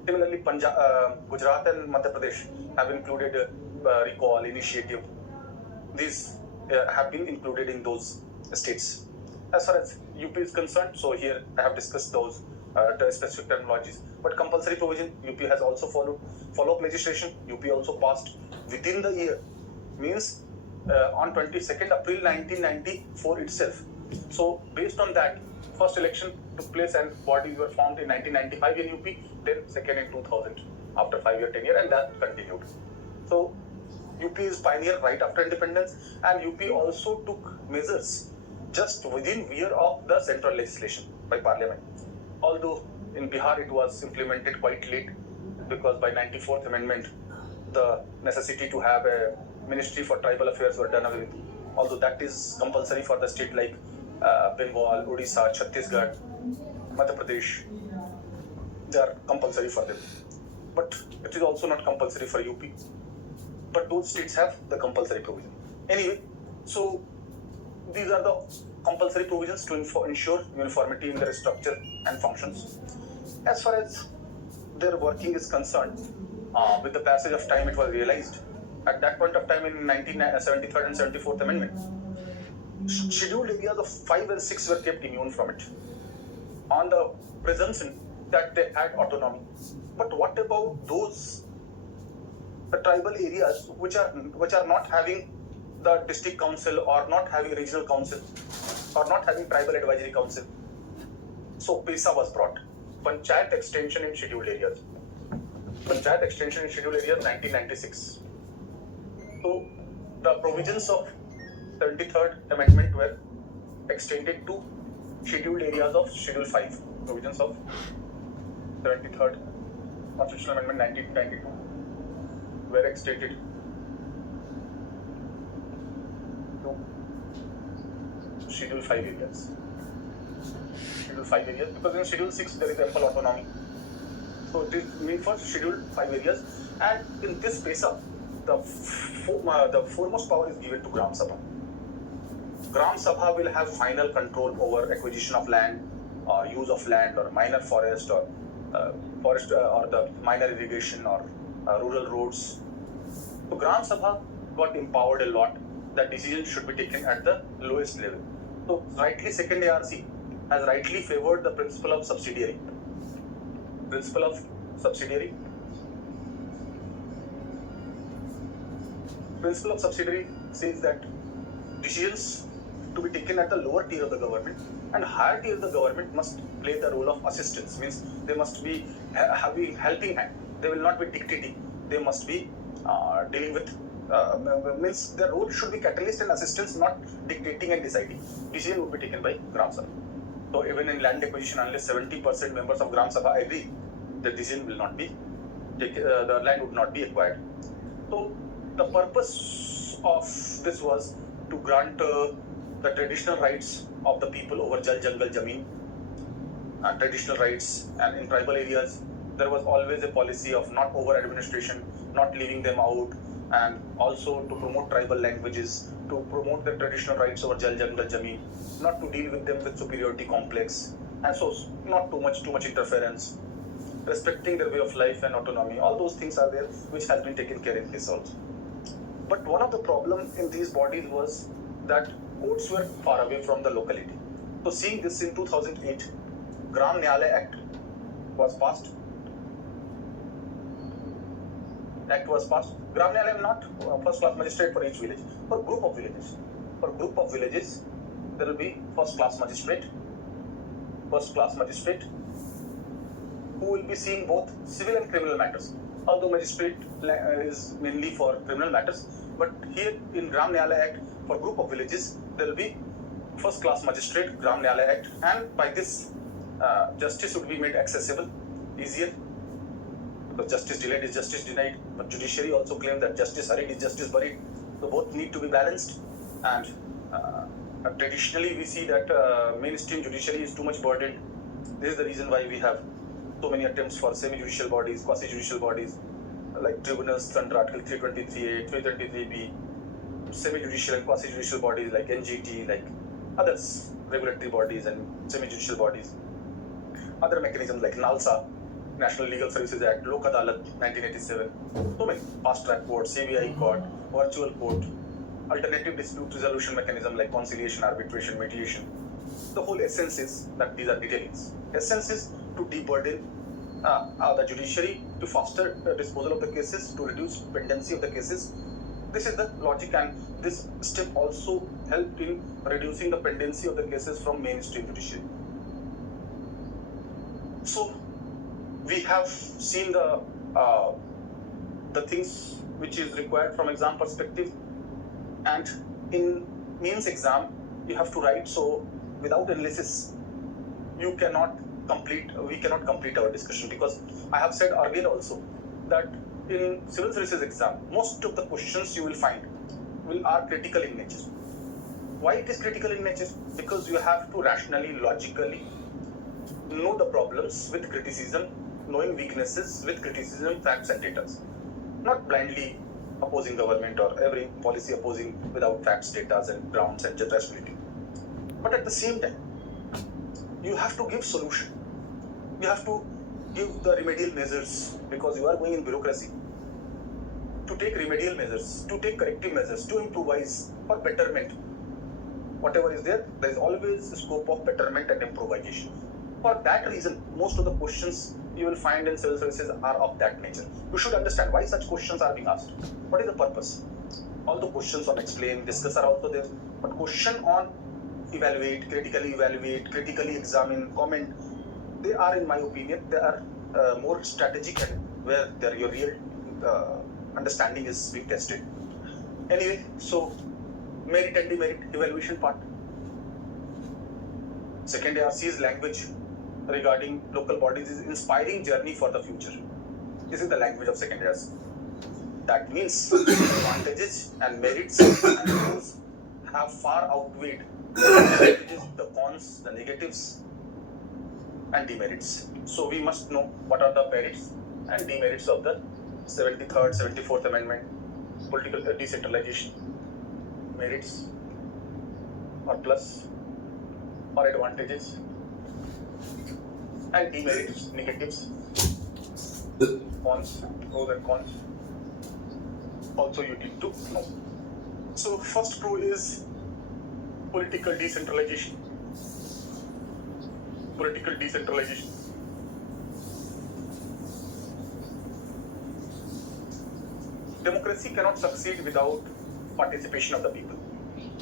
Similarly, Gujarat and Madhya Pradesh have included recall initiative. These have been included in those states. As far as UP is concerned, so here I have discussed those specific terminologies. But compulsory provision, UP has also followed. Follow-up legislation, UP also passed within the year. Means on 22nd April 1994 itself. So based on that, first election took place and bodies were formed in 1995 in UP, then second in 2000 after 5-year tenure, and that continued. So UP is pioneer right after independence, and UP also took measures just within year of the central legislation by parliament. Although in Bihar it was implemented quite late, because by 94th amendment the necessity to have a ministry for tribal affairs were done away with. Although that is compulsory for the state like Bengal, Odisha, Chhattisgarh, Madhya Pradesh, they are compulsory for them. But it is also not compulsory for UP. But those states have the compulsory provision. Anyway, so these are the compulsory provisions to ensure uniformity in their structure and functions. As far as their working is concerned, with the passage of time it was realized. At that point of time in 1973rd and 74th Amendment, scheduled areas of 5 and 6 were kept immune from it on the presumption that they had autonomy. But what about those tribal areas which are not having the district council or not having regional council or not having tribal advisory council? So P6a was brought, Panchayat extension in scheduled areas. Panchayat extension in scheduled areas 1996. So the provisions of 73rd Amendment were extended to scheduled areas of Schedule 5. Provisions of 73rd Constitutional Amendment 1992 were extended to Schedule 5 areas. Schedule 5 areas, because in Schedule 6 there is ample autonomy. So it is meant for Schedule 5 areas, and in this P6a, the foremost power is given to Gram Sabha. Gram Sabha will have final control over acquisition of land, or use of land, or minor forest, or the minor irrigation, or rural roads. So Gram Sabha got empowered a lot. That decision should be taken at the lowest level. So rightly, second ARC has rightly favored the principle of subsidiary. Principle of subsidiary. Principle of subsidiary says that decisions to be taken at the lower tier of the government and higher tier of the government must play the role of assistance. Means they must be having helping hand. They will not be dictating. They must be dealing with. Means their role should be catalyst and assistance, not dictating and deciding. Decision would be taken by Gram Sabha. So even in land acquisition, unless 70% members of Gram Sabha agree, the decision will not be taken. The land would not be acquired. So the purpose of this was to grant the traditional rights of the people over Jal Jungle Jameen, and traditional rights, and in tribal areas there was always a policy of not over administration, not leaving them out, and also to promote tribal languages, to promote the traditional rights over Jal Jungle Jameen, not to deal with them with superiority complex, and so not too much interference, respecting their way of life and autonomy. All those things are there, which has been taken care in this also. But one of the problems in these bodies was that courts were far away from the locality. So seeing this, in 2008, Gram Nyalaya Act was passed, Act was passed. Gram Nyalayam not first class magistrate for each village, for group of villages. For group of villages, there will be first class magistrate who will be seeing both civil and criminal matters. Although magistrate is mainly for criminal matters, but here in Gram Nyalaya Act, for group of villages, there will be first class magistrate, Gram Nyalaya Act, and by this justice would be made accessible, easier, because justice delayed is justice denied, but judiciary also claimed that justice hurried is justice buried, so both need to be balanced. And traditionally we see that mainstream judiciary is too much burdened. This is the reason why we have so many attempts for semi-judicial bodies, quasi-judicial bodies, like tribunals under Article 323A, 323B, semi-judicial and quasi-judicial bodies like NGT, like others, regulatory bodies and semi-judicial bodies. Other mechanisms like NALSA, National Legal Services Act, Lok Adalat, 1987, so many, fast-track court, CBI court, virtual court, alternative dispute resolution mechanism like conciliation, arbitration, mediation. The whole essence is that these are detailings. Essence is to deburden the judiciary, to foster disposal of the cases, to reduce pendency of the cases. This is the logic, and this step also helped in reducing the pendency of the cases from mainstream judiciary. So we have seen the things which is required from exam perspective, and in means exam you have to write, so without analysis we cannot complete our discussion, because I have said earlier also that in civil services exam most of the questions you will find are critical in nature. Why it is critical in nature? Because you have to rationally, logically know the problems with criticism, knowing weaknesses with criticism, facts and data, not blindly opposing government or every policy opposing without facts, data and grounds and rationality. But at the same time, you have to give solution. You have to give the remedial measures, because you are going in bureaucracy. To take remedial measures, to take corrective measures, to improvise for betterment. Whatever is there is always a scope of betterment and improvisation. For that reason, most of the questions you will find in civil services are of that nature. You should understand why such questions are being asked. What is the purpose? All the questions on explain, discuss are also there, but question on evaluate, critically examine, comment, they are, in my opinion, they are more strategic and where your real understanding is being tested. Anyway, so merit and demerit evaluation part. Second ARC's language regarding local bodies is inspiring journey for the future. This is the language of second ARC. That means advantages and merits and pros have far outweighed the advantages, the cons, the negatives and demerits. So we must know what are the merits and demerits of the 73rd, 74th Amendment, political decentralization. Merits or plus or advantages, and demerits, negatives, cons, pros and cons. Also you need to know. So first pro is political decentralization. Political decentralization. Democracy cannot succeed without participation of the people.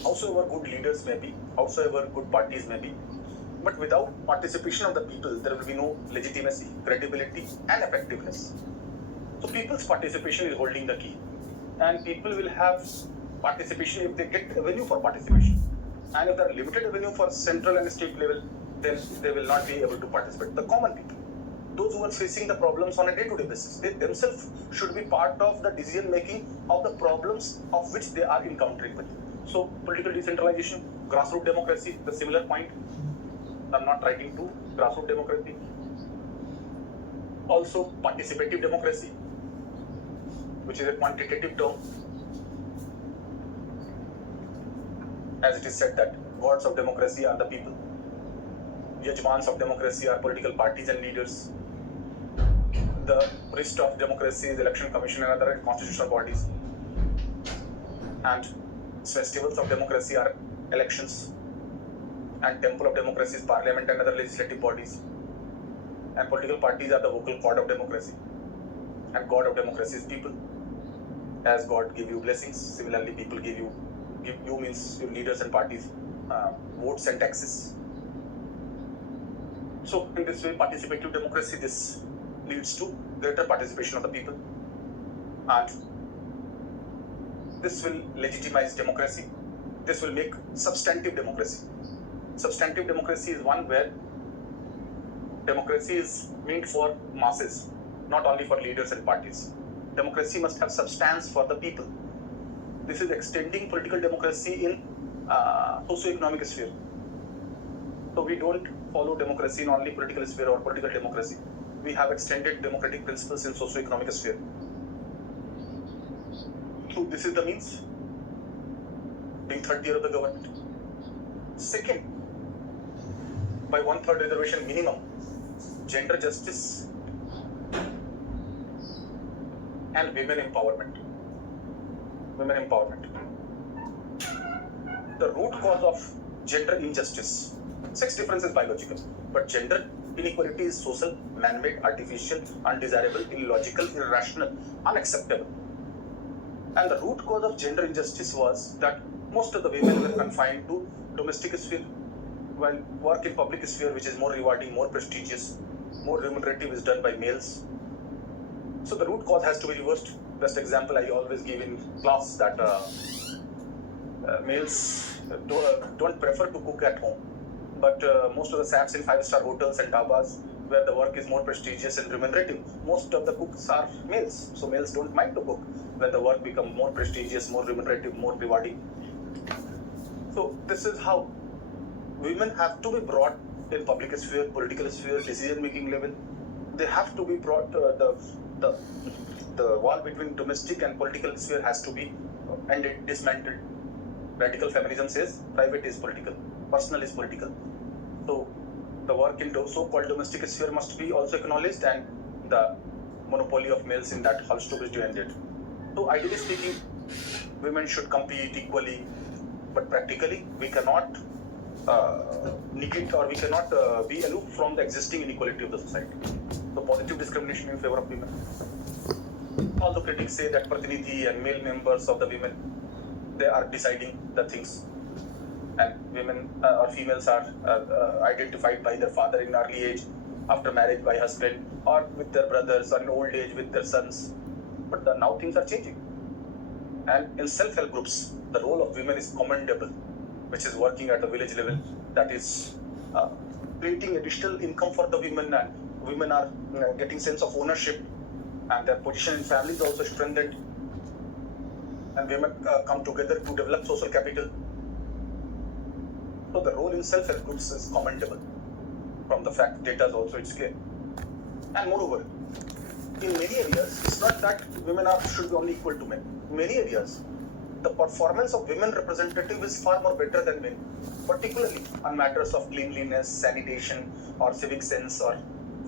Howsoever good leaders may be, howsoever good parties may be, but without participation of the people, there will be no legitimacy, credibility and effectiveness. So people's participation is holding the key. And people will have participation if they get revenue for participation. And if there are limited revenue for central and state level, then they will not be able to participate. The common people, those who are facing the problems on a day-to-day basis, they themselves should be part of the decision making of the problems of which they are encountering with. So political decentralization, grassroots democracy, the similar point. I'm not writing to grassroots democracy. Also participative democracy, which is a quantitative term. As it is said that gods of democracy are the people. Yajmans of democracy are political parties and leaders. The priest of democracy is election commission and other constitutional bodies. And festivals of democracy are elections. And temple of democracy is parliament and other legislative bodies. And political parties are the vocal cord of democracy. And god of democracy is people. as God give you blessings, similarly people give you means your leaders and parties votes and taxes. So in this way, participative democracy, this leads to greater participation of the people, and this will legitimize democracy. This will make substantive democracy. Substantive democracy is one where democracy is meant for masses, not only for leaders and parties. Democracy must have substance for the people. This is extending political democracy in socio-economic sphere. So we don't follow democracy in only political sphere or political democracy. We have extended democratic principles in socio-economic sphere. So this is the means, being third tier of the government. Second, by 1/3 reservation minimum, gender justice and women empowerment. Women empowerment. The root cause of gender injustice. Sex difference is biological, but gender inequality is social, man-made, artificial, undesirable, illogical, irrational, unacceptable. And the root cause of gender injustice was that most of the women were confined to domestic sphere, while work in public sphere, which is more rewarding, more prestigious, more remunerative, is done by males. So the root cause has to be reversed. Best example I always give in class that males don't prefer to cook at home, but most of the SAPs in 5-star hotels and dhabas, where the work is more prestigious and remunerative, most of the cooks are males. So males don't mind to cook when the work becomes more prestigious, more remunerative, more rewarding. So this is how women have to be brought in public sphere, political sphere, decision-making level. They have to be brought. The wall between domestic and political sphere has to be ended, dismantled. Radical feminism says private is political, personal is political. So the work in so-called domestic sphere must be also acknowledged, and the monopoly of males in that has to be ended. So ideally speaking, women should compete equally, but practically we cannot negate, or we cannot be aloof from the existing inequality of the society. So positive discrimination in favor of women. Although critics say that Pratinidhi and male members of the women, they are deciding the things, and women or females are identified by their father in early age, after marriage by husband, or with their brothers, or in old age with their sons. But now things are changing. And in self-help groups, the role of women is commendable, which is working at the village level, that is creating additional income for the women, and women are getting sense of ownership, and their position in family is also strengthened, and women come together to develop social capital. So the role in self-help groups is commendable. From the fact data is also it's clear. And moreover, in many areas, it's not that women should be only equal to men. In many areas, the performance of women representative is far more better than men, particularly on matters of cleanliness, sanitation, or civic sense, or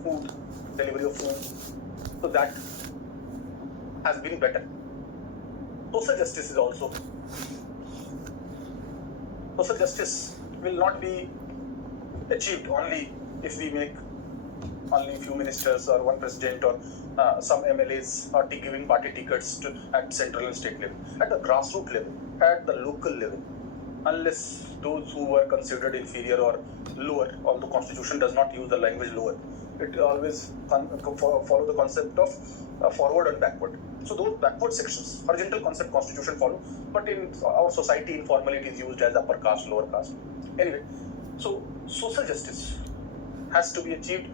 food, delivery of food. So that has been better. Social justice is also. Social justice will not be achieved only if we make only few ministers or one president or some MLAs or giving party tickets at central and state level. At the grassroots level, at the local level, unless those who were considered inferior or lower, although constitution does not use the language lower, it always follow the concept of forward and backward. So those backward sections, horizontal concept constitution follow, but in our society informally it is used as upper caste, lower caste. Anyway, so social justice has to be achieved.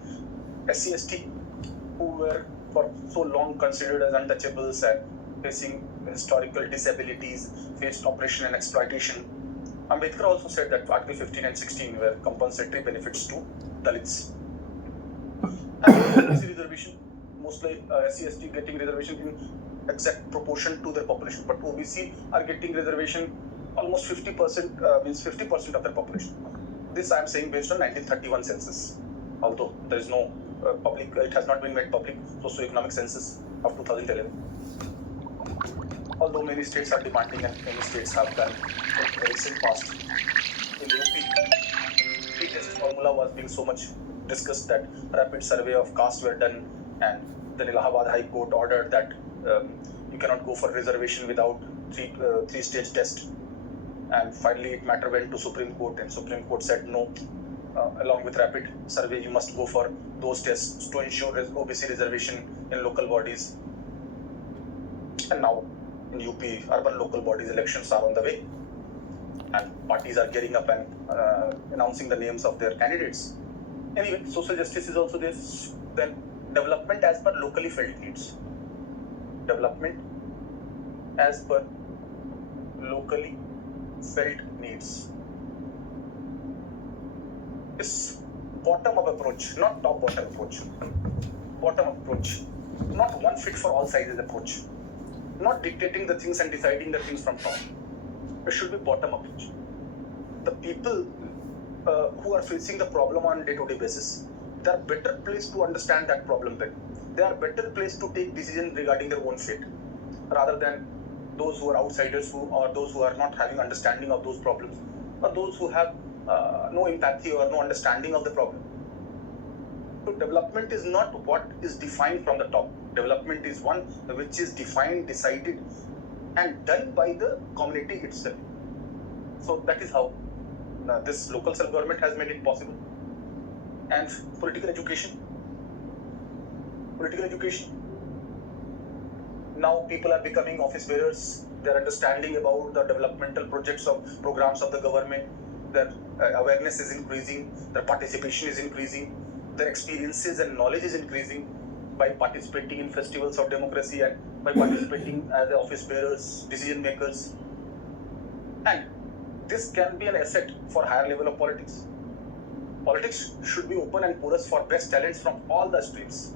SC/ST, who were for so long considered as untouchables and facing historical disabilities, faced oppression and exploitation. Ambedkar also said that Article 15 and 16 were compensatory benefits to Dalits. And OBC reservation, mostly SC/ST getting reservation in exact proportion to their population, but OBC are getting reservation almost 50%, means 50% of their population. This I am saying based on 1931 census, although there is no public, it has not been made public socio-economic census of 2011. Although many states are demanding and many states have done in the recent past. In UP, P6a formula was being so much discussed that rapid survey of caste were done, and then Allahabad High Court ordered that you cannot go for reservation without three-stage test. And finally, it matter went to Supreme Court, and Supreme Court said no. Along with rapid survey, you must go for those tests to ensure OBC reservation in local bodies. And now, in UP, urban local bodies elections are on the way, and parties are gearing up and announcing the names of their candidates. Anyway, social justice is also this. Then development as per locally felt needs. Development as per locally felt needs. This bottom-up approach, not top-bottom approach. Bottom-up approach, not one fit for all sizes approach. Not dictating the things and deciding the things from top. It should be bottom-up approach. The people who are facing the problem on day-to-day basis, they are better placed to understand that problem better. They are better placed to take decisions regarding their own fate, rather than those who are outsiders or those who are not having understanding of those problems, or those who have no empathy or no understanding of the problem. So development is not what is defined from the top. Development is one which is defined, decided, and done by the community itself. So that is how this local self-government has made it possible. And political education. Political education. Now people are becoming office bearers. Their understanding about the developmental programs of the government. Their awareness is increasing. Their participation is increasing. Their experiences and knowledge is increasing by participating in festivals of democracy and by participating as office bearers, decision makers. And this can be an asset for higher level of politics. Politics should be open and porous for best talents from all the streams.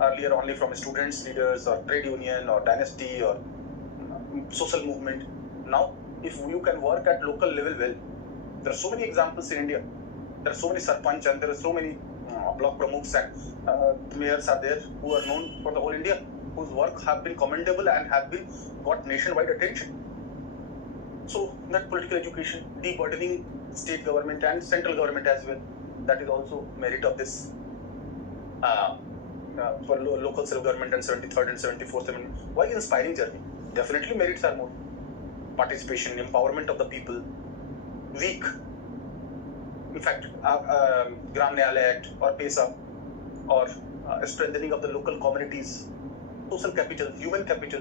Earlier only from students, leaders, or trade union, or dynasty, or social movement. Now, if you can work at local level well, there are so many examples in India. There are so many sarpanch and there are so many block pramukhs and mayors are there who are known for the whole India, whose work have been commendable and have been got nationwide attention. So that political education, de-burdening state government and central government as well, that is also merit of this for local self-government and 73rd and 74th Amendment. Why inspiring journey? Definitely merits are more. Participation, empowerment of the people, weak. In fact, Gram Nyaya Act or P6a or strengthening of the local communities, social capital, human capital,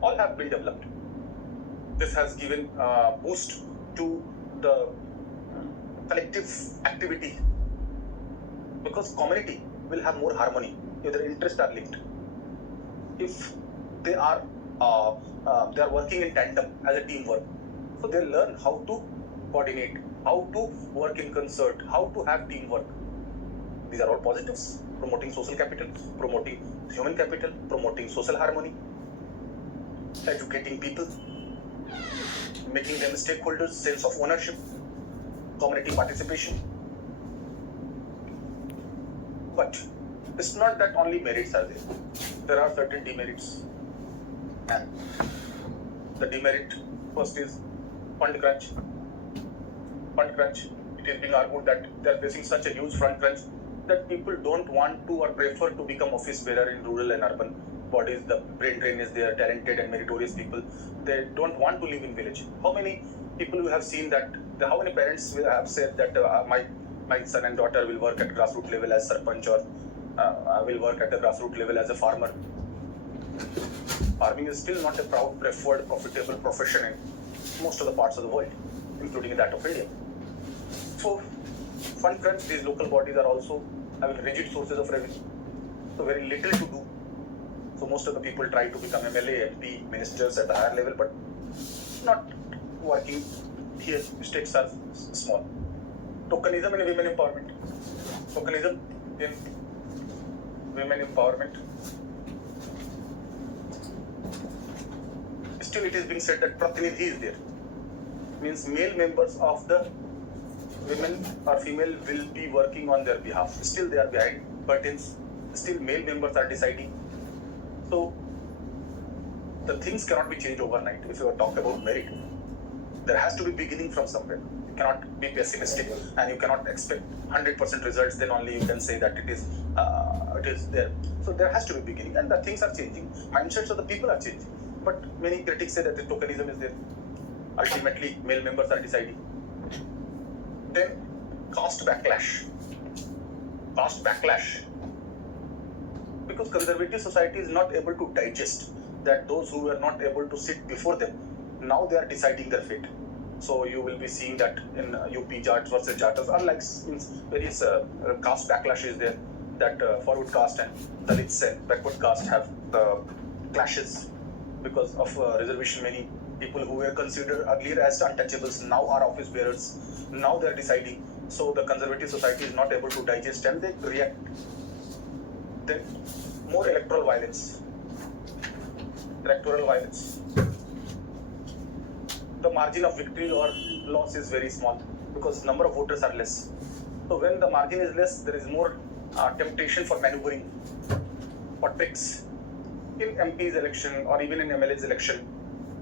all have been developed. This has given boost to the collective activity because community will have more harmony if their interests are linked. If they are working in tandem as a teamwork, so they learn how to coordinate, how to work in concert, how to have teamwork. These are all positives. Promoting social capital, promoting human capital, promoting social harmony, educating people, making them stakeholders, sense of ownership, community participation. But it's not that only merits are there. There are certain demerits. And the demerit first is fund crunch. Fund crunch. It is being argued that they are facing such a huge fund crunch that people don't want to or prefer to become office bearer in rural and urban bodies. The brain drain is there, talented and meritorious people. They don't want to live in village. How many people you have seen that? How many parents have said that my son and daughter will work at grassroots level as sarpanch or will work at the grassroots level as a farmer? Farming is still not a proud, preferred, profitable profession in most of the parts of the world, including that of India. So, fund crunch, these local bodies are also having rigid sources of revenue. So, very little to do. So, most of the people try to become MLA, MP, ministers at the higher level, but not working here. Stakes are small. Tokenism in women empowerment. Tokenism in women empowerment. Still, it is being said that Pratinidhi is there. Means male members of the women or female will be working on their behalf. Still, they are behind, but still male members are deciding. So, the things cannot be changed overnight. If you talk about merit, there has to be beginning from somewhere. You cannot be pessimistic and you cannot expect 100% results. Then only you can say that it is there. So there has to be beginning, and the things are changing. Mindsets of the people are changing. But many critics say that the tokenism is there. Ultimately, male members are deciding. Then, caste backlash. Caste backlash. Because conservative society is not able to digest that those who were not able to sit before them, now they are deciding their fate. So you will be seeing that in UP Jats versus Jatas, unlike in various caste backlash is there, that forward caste and Dalits and backward caste have clashes because of reservation. Many people who were considered earlier as untouchables now are office bearers. Now they are deciding. So the conservative society is not able to digest and they react. Then more electoral violence. Electoral violence. The margin of victory or loss is very small because number of voters are less. So when the margin is less, there is more temptation for maneuvering or tricks. In MP's election or even in MLA's election,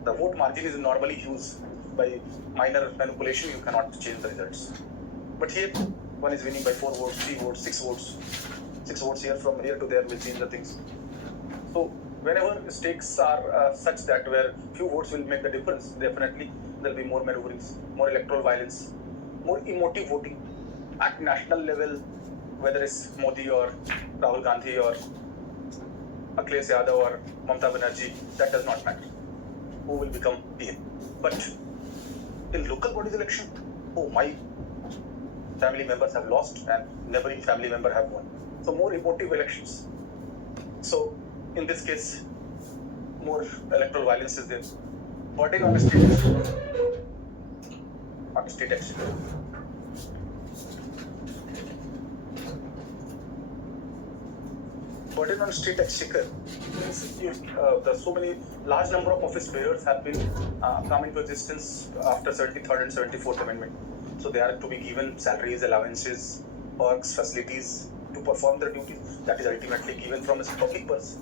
the vote margin is normally huge. By minor manipulation, you cannot change the results. But here, one is winning by 4 votes, 3 votes, 6 votes. 6 votes here, from here to there will change the things. So whenever stakes are such that where few votes will make the difference, definitely there will be more maneuverings, more electoral violence, more emotive voting at national level, whether it's Modi or Rahul Gandhi or Akhilesh Yadav or Mamata Banerjee, that does not matter. Who will become PM? But in local bodies election, oh, my family members have lost and neighboring family member have won. So more emotive elections. So in this case, more electoral violence is there. Burden on the state exchequer. Burden on state exchequer means there's so many large number of office bearers have been come into existence after 73rd and 74th Amendment. So they are to be given salaries, allowances, perks, facilities to perform their duties. That is ultimately given from a public purse.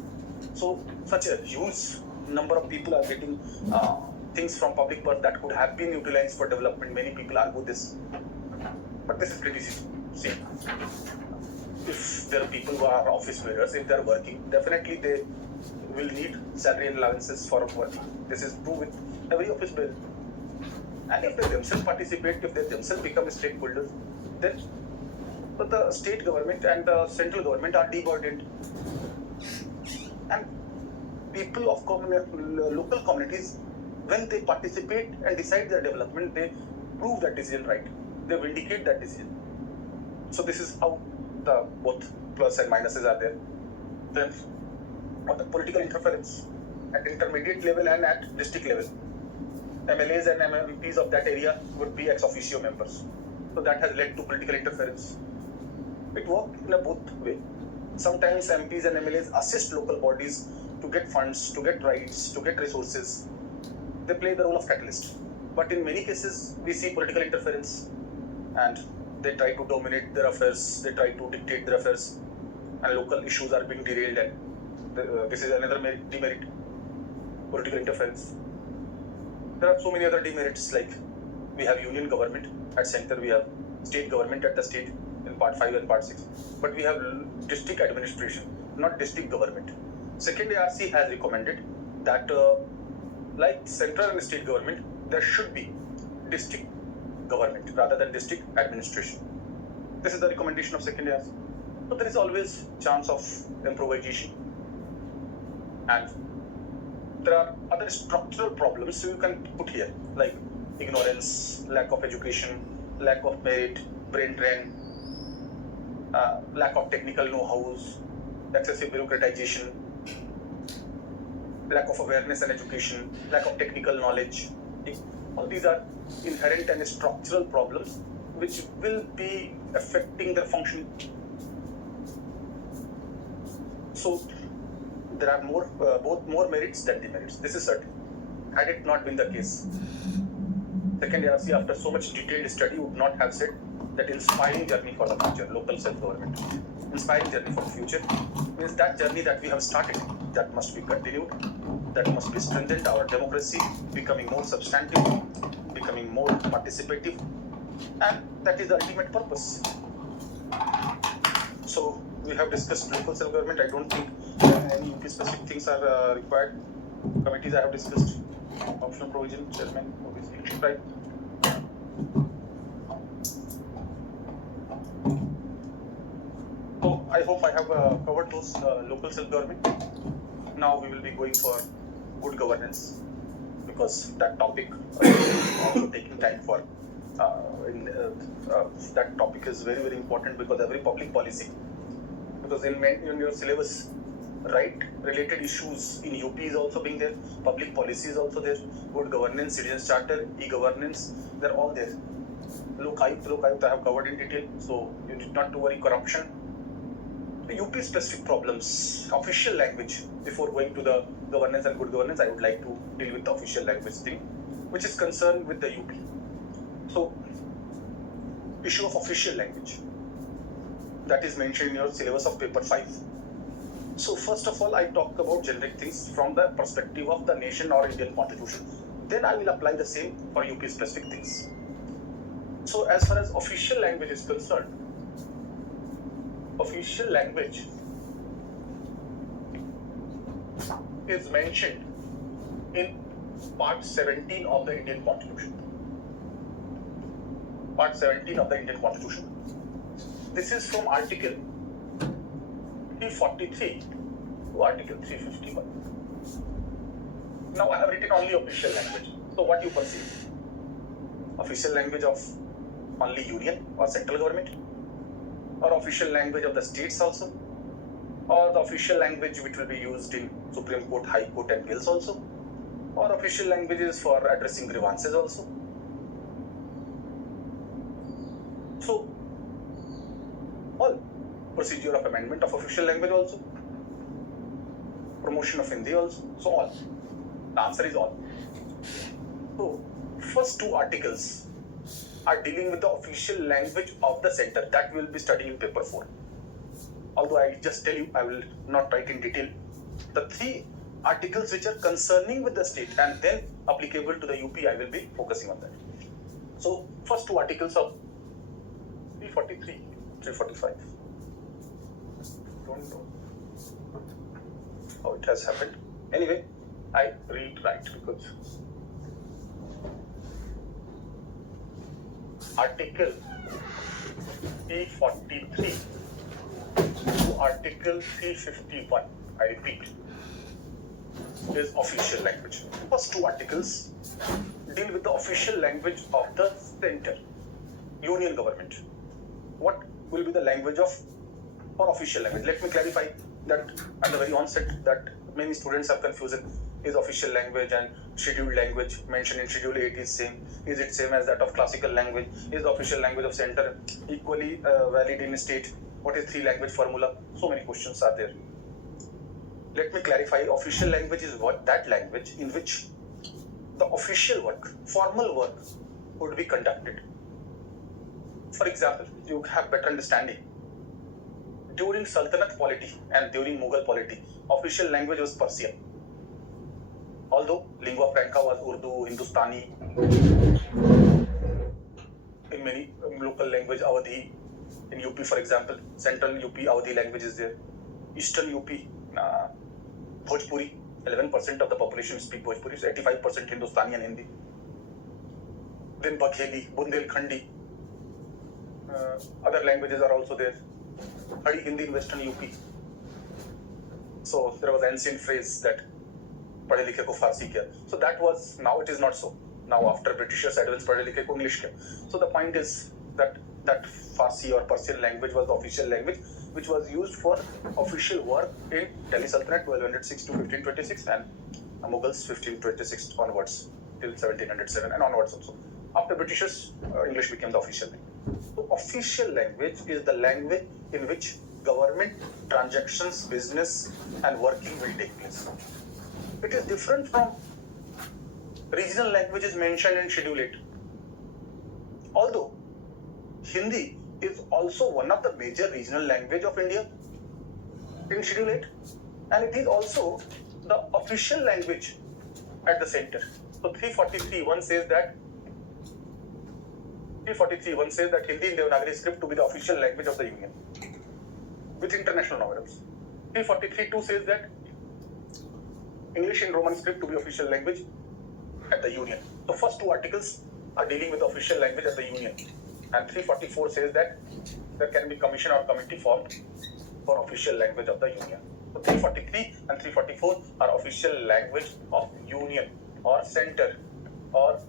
So such a huge number of people are getting things from public purse that could have been utilized for development. Many people argue this, but this is criticism. See, if there are people who are office bearers, if they are working, definitely they will need salary and allowances for working. This is true with every office bearer. And if they themselves participate, if they themselves become stakeholders, then the state government and the central government are deburdened. And people of local communities, when they participate and decide their development, they prove that decision right. They vindicate that decision. So this is how the both plus and minuses are there. Then on the political interference at intermediate level and at district level, MLAs and MPs of that area would be ex officio members. So that has led to political interference. It worked in a both way. Sometimes MPs and MLAs assist local bodies to get funds, to get rights, to get resources. They play the role of catalyst. But in many cases, we see political interference and they try to dominate their affairs, they try to dictate their affairs, and local issues are being derailed, and this is another demerit, political interference. There are so many other demerits, like we have union government at center, we have state government at the state in part 5 and part 6, but we have district administration, not district government. Second ARC has recommended that like central and state government, there should be district government rather than district administration. This is the recommendation of second ARC. But there is always chance of improvisation, and there are other structural problems you can put here, like ignorance, lack of education, lack of merit, brain drain, lack of technical know-hows, excessive bureaucratization, lack of awareness and education, lack of technical knowledge. All these are inherent and structural problems which will be affecting their function. So there are both more merits than demerits. This is certain. Had it not been the case, second ARC after so much detailed study would not have said that inspiring journey for the future, local self-government. Inspiring journey for the future means that journey that we have started, that must be continued, that must be strengthened, our democracy becoming more substantive, becoming more participative, and that is the ultimate purpose. So we have discussed local self-government. I don't think any specific things are required. committees I have discussed. Optional provision, chairman, obviously, right? So I hope I have covered those local self-government. Now we will be going for good governance, because that topic also taking time for that topic is very, very important, because every public policy, because in your syllabus, right, related issues in UP is also being there, public policy is also there, good governance, citizens charter, e-governance, they're all there. Look, I have covered in detail, so you need not to worry. Corruption, the UP specific problems, official language. Before going to the governance and good governance, I would like to deal with the official language thing, which is concerned with the UP. So, issue of official language, that is mentioned in your syllabus of paper 5. So first of all, I talk about generic things from the perspective of the nation or Indian constitution. Then I will apply the same for UP specific things. So as far as official language is concerned, official language is mentioned in part 17 of the Indian Constitution. Part 17 of the Indian Constitution. This is from Article 343 to Article 351. Now I have written only official language. So what you perceive? Official language of only union or central government? Or official language of the states also? Or the official language which will be used in Supreme Court, High Court and bills also? Or official languages for addressing grievances also? So, all procedure of amendment of official language also, promotion of Hindi also, so all. The answer is all. So, first two articles are dealing with the official language of the center, that we will be studying in paper 4. Although I just tell you, I will not write in detail. The 3 articles which are concerning with the state and then applicable to the UP, I will be focusing on that. So, first 2 articles of 343, 345. Don't know how it has happened. Anyway, I read right because Article 343 to Article 351, I repeat, is official language. First 2 articles deal with the official language of the center, union government. What will be the language of or official language? Let me clarify that at the very onset, that many students have confusion. Is official language and scheduled language mentioned in Schedule 8 is same? Is it same as that of classical language? Is the official language of center equally valid in state? What is 3 language formula? So many questions are there. Let me clarify. Official language is what? That language in which the official work, formal work would be conducted. For example, you have better understanding. During Sultanate polity and during Mughal polity, official language was Persian. Although lingua franca was Urdu, Hindustani, in many local language, Awadhi, in UP for example, central UP Awadhi language is there. Eastern UP, Bhojpuri, 11% of the population speak Bhojpuri, so 85% Hindustani and Hindi. Then Bagheli, Bundelkhandi, other languages are also there. Khadi Hindi in Western UP. So there was an ancient phrase that पढ़े लिखे को फारसी किया. So that was, now it is not so. Now after Britishers advance पढ़े लिखे को English किया. So the point is that Farsi or Persian language was the official language which was used for official work in Delhi Sultanate 1206 to 1526 and Mughals 1526 onwards till 1707 and onwards also. After Britishers, English became the official language. So official language is the language in which government transactions, business and working will take place. It is different from regional languages mentioned in Schedule 8. Although Hindi is also one of the major regional language of India in Schedule 8, and it is also the official language at the center. So 343.1 says that Hindi in Devanagari script to be the official language of the Union with international numerals. 343.2 says that English in Roman script to be official language at the Union. So first two articles are dealing with official language at the Union, and 344 says that there can be commission or committee formed for official language of the Union. So 343 and 344 are official language of Union or center or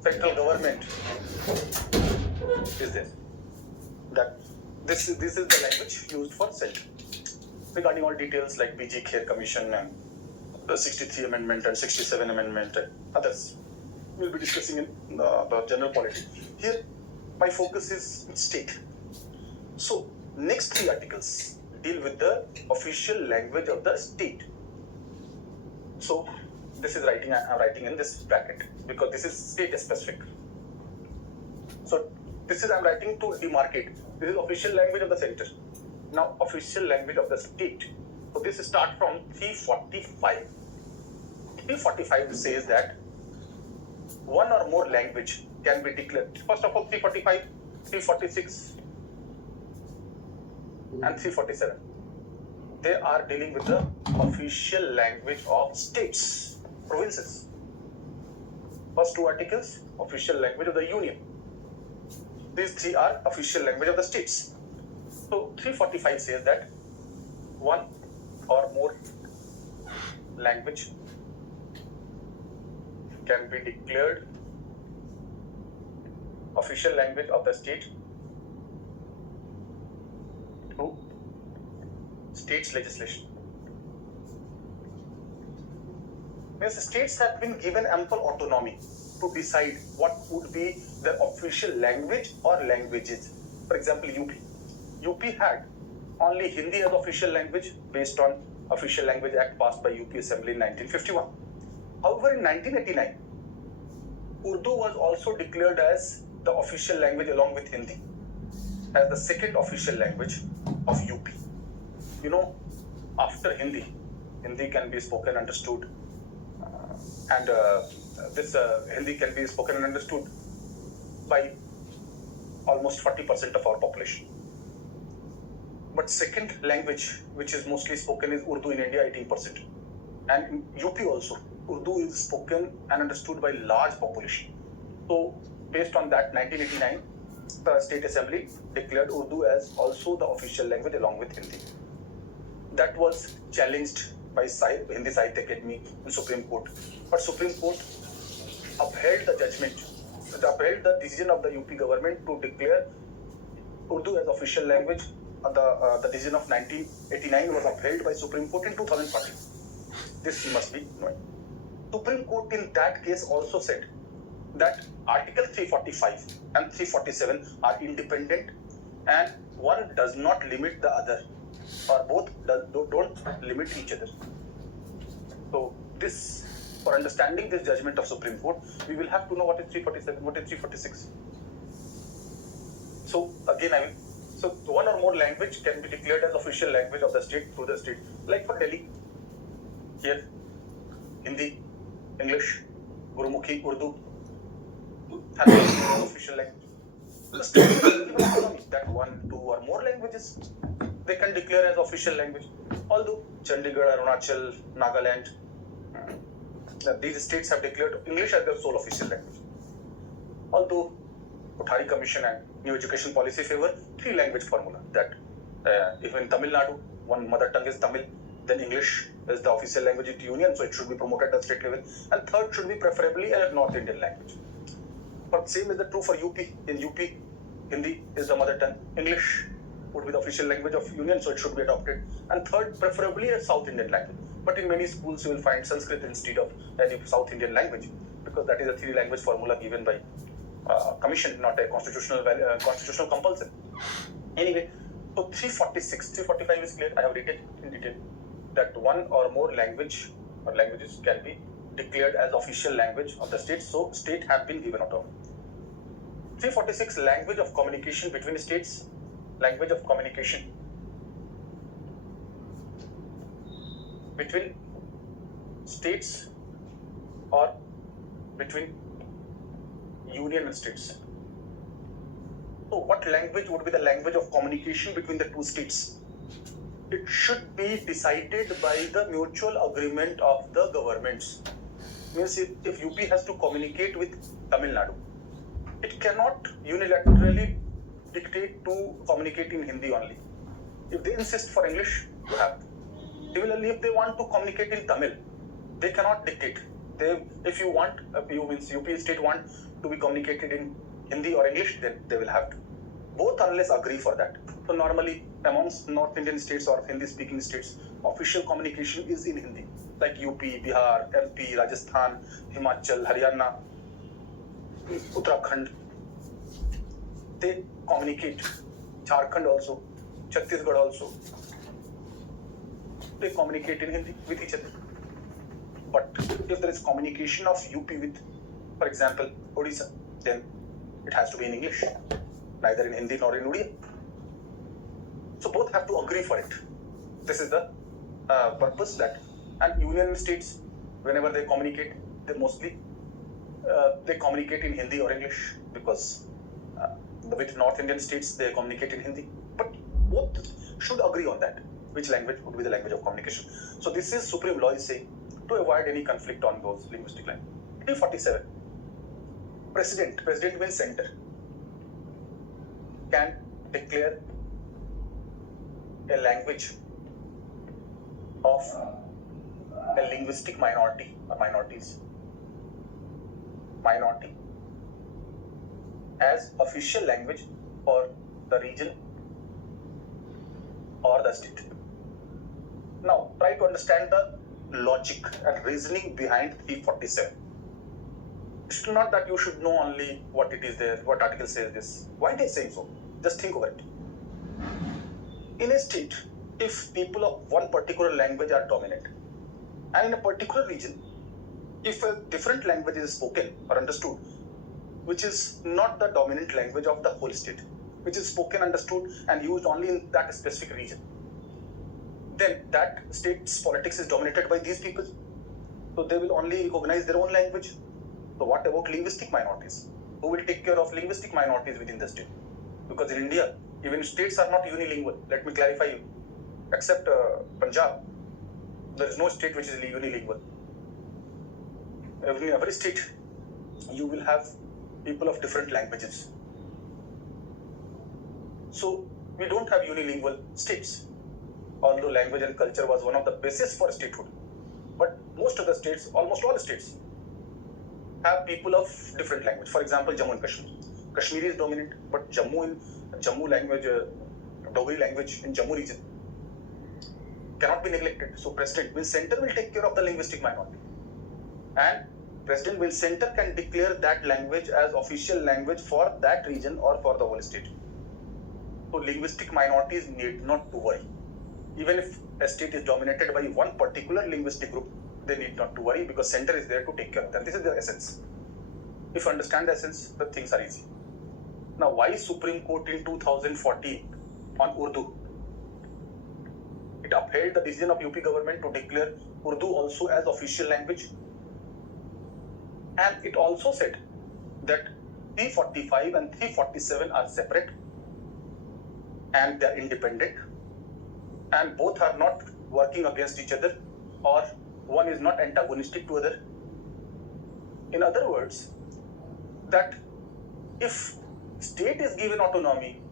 central government. Is this that this is the language used for center? Regarding all details like P6a Commission and the 63 Amendment and 67 Amendment and others, we'll be discussing in the general polity. Here, my focus is state. So, next three articles deal with the official language of the state. So, this is I'm writing in this bracket because this is state specific. So, I'm writing to demarcate. This is official language of the center. Now, official language of the state. So, this starts from 345. 345 says that one or more language can be declared. First of all, 345, 346, and 347. They are dealing with the official language of states, provinces. First two articles, official language of the Union. These three are official language of the states. So 345 says that one or more language can be declared official language of the state through states legislation. Means states have been given ample autonomy to decide what would be their official language or languages. For example, UP had only Hindi as official language based on Official Language Act passed by UP Assembly in 1951. However, in 1989, Urdu was also declared as the official language along with Hindi as the second official language of UP. You know, after Hindi can be spoken, understood, and Hindi can be spoken and understood by almost 40% of our population. But second language, which is mostly spoken, is Urdu in India, 18%. And in UP also, Urdu is spoken and understood by large population. So, based on that, 1989, the State Assembly declared Urdu as also the official language along with Hindi. That was challenged by Hindi Sahitya Academy in Supreme Court. But Supreme Court upheld the judgment, upheld the decision of the UP government to declare Urdu as official language. The decision of 1989 was upheld by Supreme Court in 2014. This you must be knowing. Supreme Court in that case also said that Article 345 and 347 are independent and one does not limit the other, or both don't limit each other. So this, for understanding this judgment of Supreme Court, we will have to know what is 347, what is 346. So again, so one or more language can be declared as official language of the state through the state. Like for Delhi, here, Hindi, English, Gurumukhi, Urdu, have official language. The state has given autonomy that one, two or more languages they can declare as official language. Although Chandigarh, Arunachal, Nagaland, these states have declared English as their sole official language. Although Kothari Commission and New Education Policy favor three language formula, that if in Tamil Nadu, one mother tongue is Tamil, then English is the official language of the Union, so it should be promoted at state level, and third should be preferably a North Indian language. But same is true for UP. In UP, Hindi is the mother tongue, English would be the official language of Union, so it should be adopted, and third preferably a South Indian language. But in many schools you will find Sanskrit instead of any South Indian language, because that is a three language formula given by commission, not a constitutional compulsion. Anyway, so 346, 345 is clear. I have written in detail that one or more language or languages can be declared as official language of the state. So state have been given autonomy. 346, language of communication between states. Language of communication between states or between union and states. So what language would be the language of communication between the two states? it should be decided by the mutual agreement of the governments. Means if UP has to communicate with Tamil Nadu, it cannot unilaterally dictate to communicate in Hindi only. If they insist for English, you have to. Similarly, if they want to communicate in Tamil, they cannot dictate. If you want, UP state want to be communicated in Hindi or English, then they will have to. Both unless agree for that. So normally amongst North Indian states or Hindi-speaking states, official communication is in Hindi. Like UP, Bihar, MP, Rajasthan, Himachal, Haryana, Uttarakhand. They communicate. Jharkhand also, Chhattisgarh also. They communicate in Hindi with each other. But if there is communication of UP with, for example, Odisha, then it has to be in English, neither in Hindi nor in Odia. So both have to agree for it. This is the purpose that, and union states, whenever they communicate, they mostly they communicate in Hindi or English, because with North Indian states they communicate in Hindi. But both should agree on that, which language would be the language of communication. So this is supreme law is saying, to avoid any conflict on those linguistic lines. P47. President means center, can declare a language of a linguistic minority or minority as official language for the region or the state. Now try to understand the logic and reasoning behind 347. It's not that you should know only what it is there, what article says this. Why they saying so? Just think over it. In a state, if people of one particular language are dominant, and in a particular region, if a different language is spoken or understood, which is not the dominant language of the whole state, which is spoken, understood, and used only in that specific region, then that state's politics is dominated by these people. So they will only recognize their own language. So what about linguistic minorities? Who will take care of linguistic minorities within the state? Because in India, even states are not unilingual. Let me clarify you. Except Punjab, there is no state which is unilingual. In every state, you will have people of different languages. So we don't have unilingual states, although language and culture was one of the basis for statehood. But most of the states, almost all states, have people of different language. For example, Jammu and Kashmir. Kashmiri is dominant, but Jammu language, Dogri language in Jammu region cannot be neglected. So president means center will take care of the linguistic minority, and president will center can declare that language as official language for that region or for the whole state. So linguistic minorities need not to worry. Even if a state is dominated by one particular linguistic group, they need not to worry because center is there to take care of them. This is the essence. If you understand the essence, the things are easy. Now, why Supreme Court in 2014 on Urdu? It upheld the decision of UP government to declare Urdu also as official language. And it also said that 345 and 347 are separate and they are independent, and both are not working against each other, or one is not antagonistic to other. In other words, that if state is given autonomy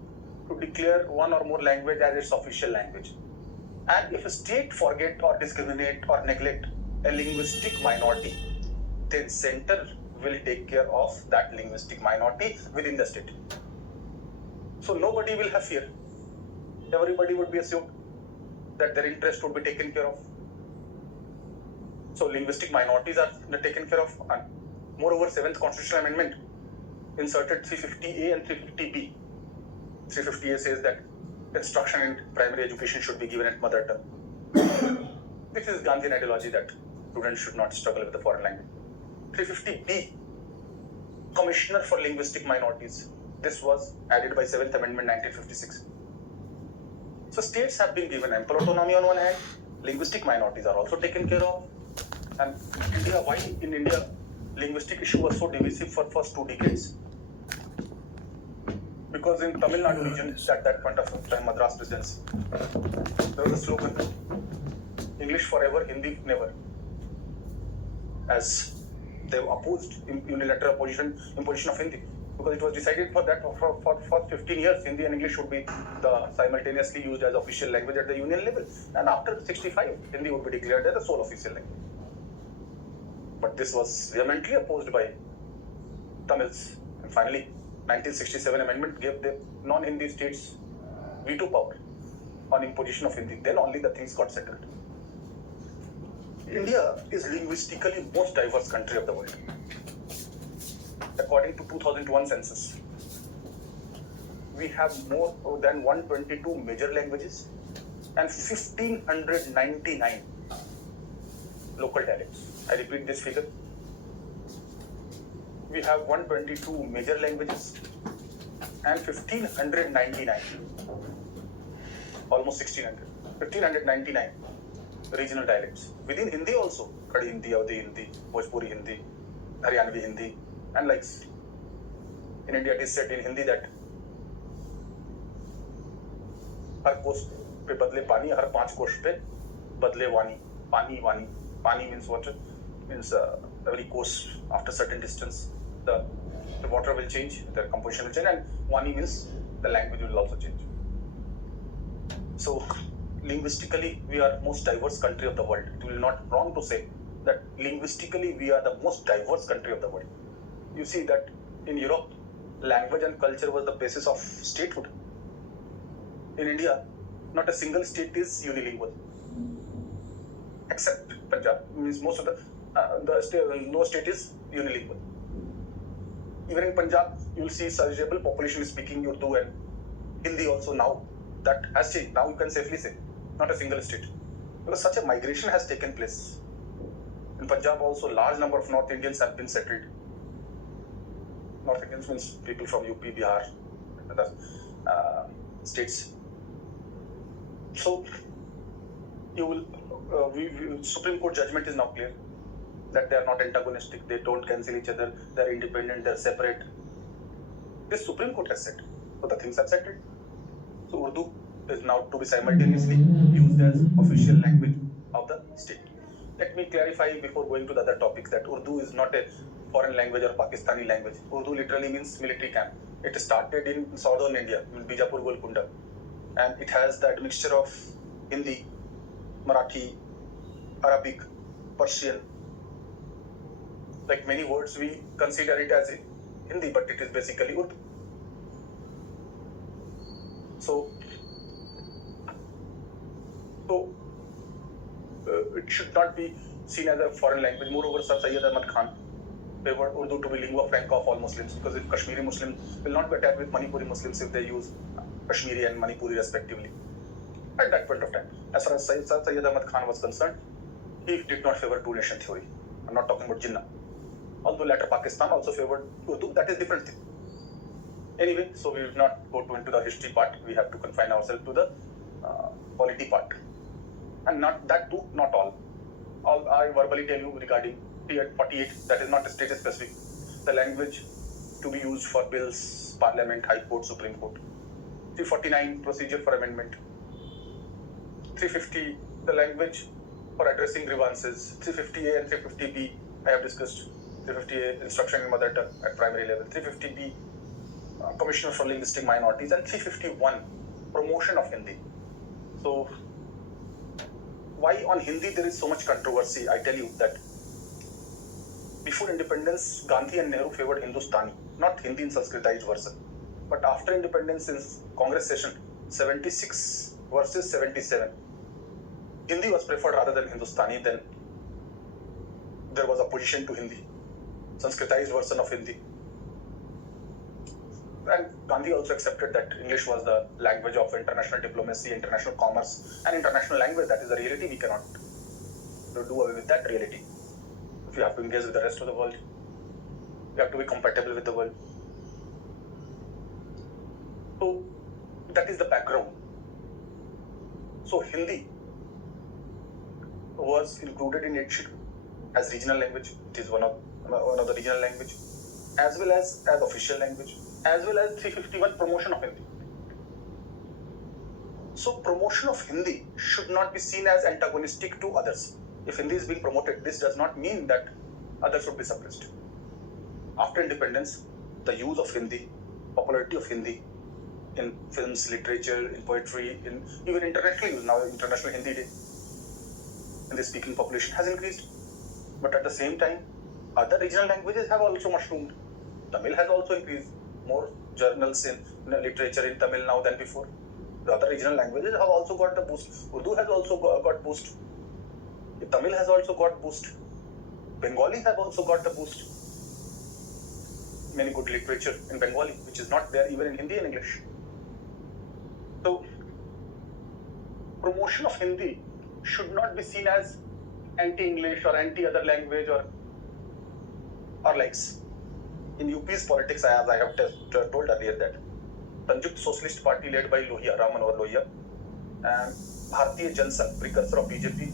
to declare one or more language as its official language, and if a state forget or discriminate or neglect a linguistic minority, then center will take care of that linguistic minority within the state. So nobody will have fear. Everybody would be assumed that their interest would be taken care of. So linguistic minorities are taken care of. And moreover, 7th Constitutional Amendment inserted 350A and 350B. 350A says that instruction in primary education should be given at mother tongue. This is Gandhian ideology that students should not struggle with the foreign language. 350B, Commissioner for Linguistic Minorities. This was added by 7th Amendment 1956. So states have been given ample autonomy on one hand, linguistic minorities are also taken care of. And India, why in India linguistic issue was so divisive for first 2 decades? Because in Tamil Nadu region, at that point of time, Madras Presidency, there was a slogan, English forever, Hindi never. As they opposed unilateral imposition of Hindi. Because it was decided for 15 years, Hindi and English should be simultaneously used as official language at the union level. And after 65, Hindi would be declared as the sole official language. But this was vehemently opposed by Tamils. And finally, 1967 amendment gave the non-Hindi states veto power on imposition of Hindi. Then only the things got settled. India is linguistically most diverse country of the world. According to 2001 census, we have more than 122 major languages and 1599 local dialects. I repeat this figure. We have 122 major languages and 1599, almost 1600, 1599 regional dialects. Within Hindi also, Khadi Hindi, Awadhi Hindi, Bhojpuri Hindi, Haryanvi Hindi, and likes. In India, it is said in Hindi that हर कोस पे बदले पानी, हर 5 कोस पे बदले वानी. Pani, wani. Pani means water. Means every course after certain distance, the water will change, the composition will change, and wani means the language will also change. So, linguistically, we are most diverse country of the world. It will not wrong to say that linguistically we are the most diverse country of the world. You see that in Europe, language and culture was the basis of statehood. In India, not a single state is unilingual, except Punjab. Means most of no state is unilingual. Even in Punjab, you will see sizable population is speaking Urdu and Hindi also now. That has changed. Now you can safely say, not a single state. Because such a migration has taken place. In Punjab also, large number of North Indians have been settled. North Indians means people from UP, Bihar, and other states. So, you will, Supreme Court judgment is now clear that they are not antagonistic, they don't cancel each other, they are independent, they are separate. This Supreme Court has said. So the things are settled. So Urdu is now to be simultaneously used as official language of the state. Let me clarify before going to the other topics that Urdu is not a foreign language or Pakistani language. Urdu literally means military camp. It started in southern India, in Bijapur, Golconda, and it has that mixture of Hindi, Marathi, Arabic, Persian. Like many words, we consider it as a Hindi, but it is basically Urdu. So it should not be seen as a foreign language. Moreover, Sir Syed Ahmad Khan favored Urdu to be lingua franca of all Muslims, because if Kashmiri Muslims will not be attacked with Manipuri Muslims if they use Kashmiri and Manipuri respectively. At that point of time, as far as Sir Syed Ahmad Khan was concerned, he did not favor two-nation theory. I'm not talking about Jinnah. Although later Pakistan also favored Urdu, that is different thing. Anyway, so we will not go into the history part. We have to confine ourselves to the polity part. And not that too, not all. All I verbally tell you regarding 48, that is not state specific. The language to be used for bills, Parliament, High Court, Supreme Court. 349, procedure for amendment. 350, the language for addressing grievances. 350A and 350B, I have discussed. 350A, instruction in mother tongue at primary level. 350B, Commissioner for Linguistic Minorities, and 351, promotion of Hindi. So, why on Hindi there is so much controversy? I tell you that before independence, Gandhi and Nehru favored Hindustani, not Hindi in Sanskritized version. But after independence, in Congress session 76 versus 77, Hindi was preferred rather than Hindustani. Then there was opposition to Hindi, Sanskritized version of Hindi. And Gandhi also accepted that English was the language of international diplomacy, international commerce, and international language. That is the reality. We cannot do away with that reality. If you have to engage with the rest of the world, you have to be compatible with the world. So that is the background. So Hindi was included in it as regional language. It is one of the regional language, as well as official language, as well as 351 promotion of Hindi. So promotion of Hindi should not be seen as antagonistic to others. If Hindi is being promoted, this does not mean that others should be suppressed. After independence, the use of Hindi, popularity of Hindi in films, literature, in poetry, in even international use, now International Hindi Day, in the speaking population has increased. But at the same time, other regional languages have also mushroomed. Tamil has also increased. More journals in literature in Tamil now than before. The other regional languages have also got the boost. Urdu has also got boost. Tamil has also got boost. Bengali have also got the boost. Many good literature in Bengali, which is not there even in Hindi and English. So, promotion of Hindi should not be seen as anti-English or anti-other language or likes. In UP's politics, as I have told earlier, that Sanjukt Socialist Party led by Lohia, Ram Manohar Lohia, and Bharatiya Janasangh, precursor of BJP,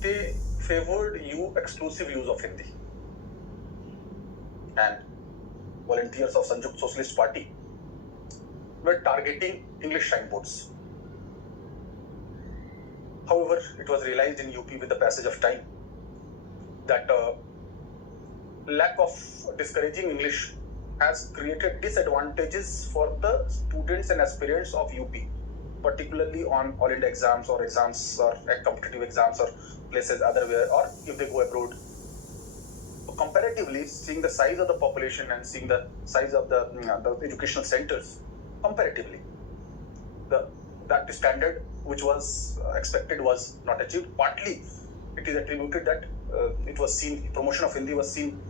they favored exclusive use of Hindi. And volunteers of Sanjukt Socialist Party were targeting English signboards. However, it was realized in UP with the passage of time that lack of discouraging English has created disadvantages for the students and aspirants of UP, particularly on all India exams or competitive exams or places otherwhere, or if they go abroad. So comparatively, seeing the size of the population and seeing the size of the educational centers, comparatively, that standard which was expected was not achieved. Partly, it is attributed that it was seen, promotion of Hindi was seen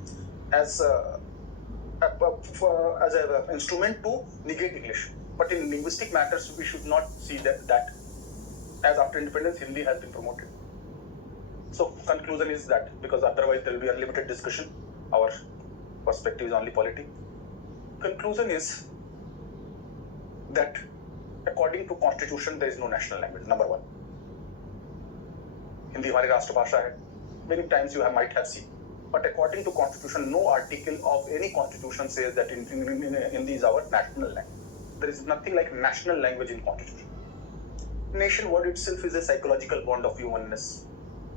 as an instrument to negate English. But in linguistic matters, we should not see that as after independence, Hindi has been promoted. So conclusion is that, because otherwise there will be unlimited discussion, our perspective is only polity. Conclusion is that according to Constitution, there is no national language, number one. Hindi हमारी राष्ट्रभाषा है. Many times you might have seen. But according to Constitution, no article of any Constitution says that Hindi is our national language. There is nothing like national language in Constitution. Nation word itself is a psychological bond of humanness.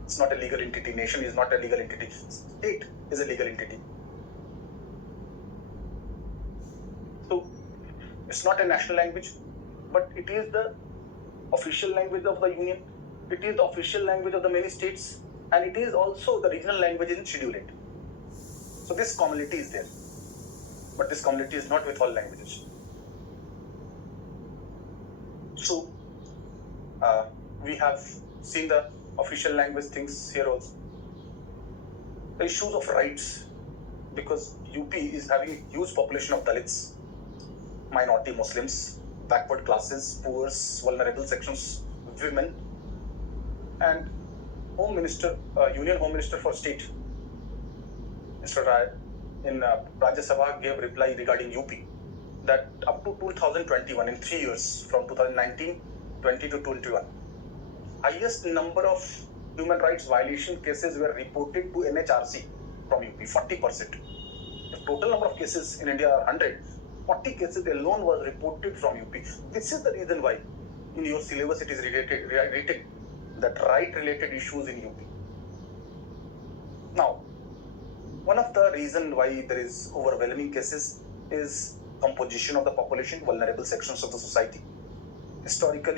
It's not a legal entity. Nation is not a legal entity. State is a legal entity. So, it's not a national language, but it is the official language of the Union. It is the official language of the many states, and it is also the regional language in Schedule 8. So this commonality is there, but this commonality is not with all languages. So we have seen the official language things here also. The issues of rights, because UP is having a huge population of Dalits, minority Muslims, backward classes, poor, vulnerable sections, women, and Home Minister, Union Home Minister for State, Mr. Rai, in Rajya Sabha gave reply regarding UP that up to 2021, in 3 years, from 2019, 20 to 21, highest number of human rights violation cases were reported to NHRC from UP, 40%. The total number of cases in India are 100. 40 cases alone was reported from UP. This is the reason why in your syllabus it is written that right-related issues in UP. Now, one of the reasons why there is overwhelming cases is composition of the population, vulnerable sections of the society, historical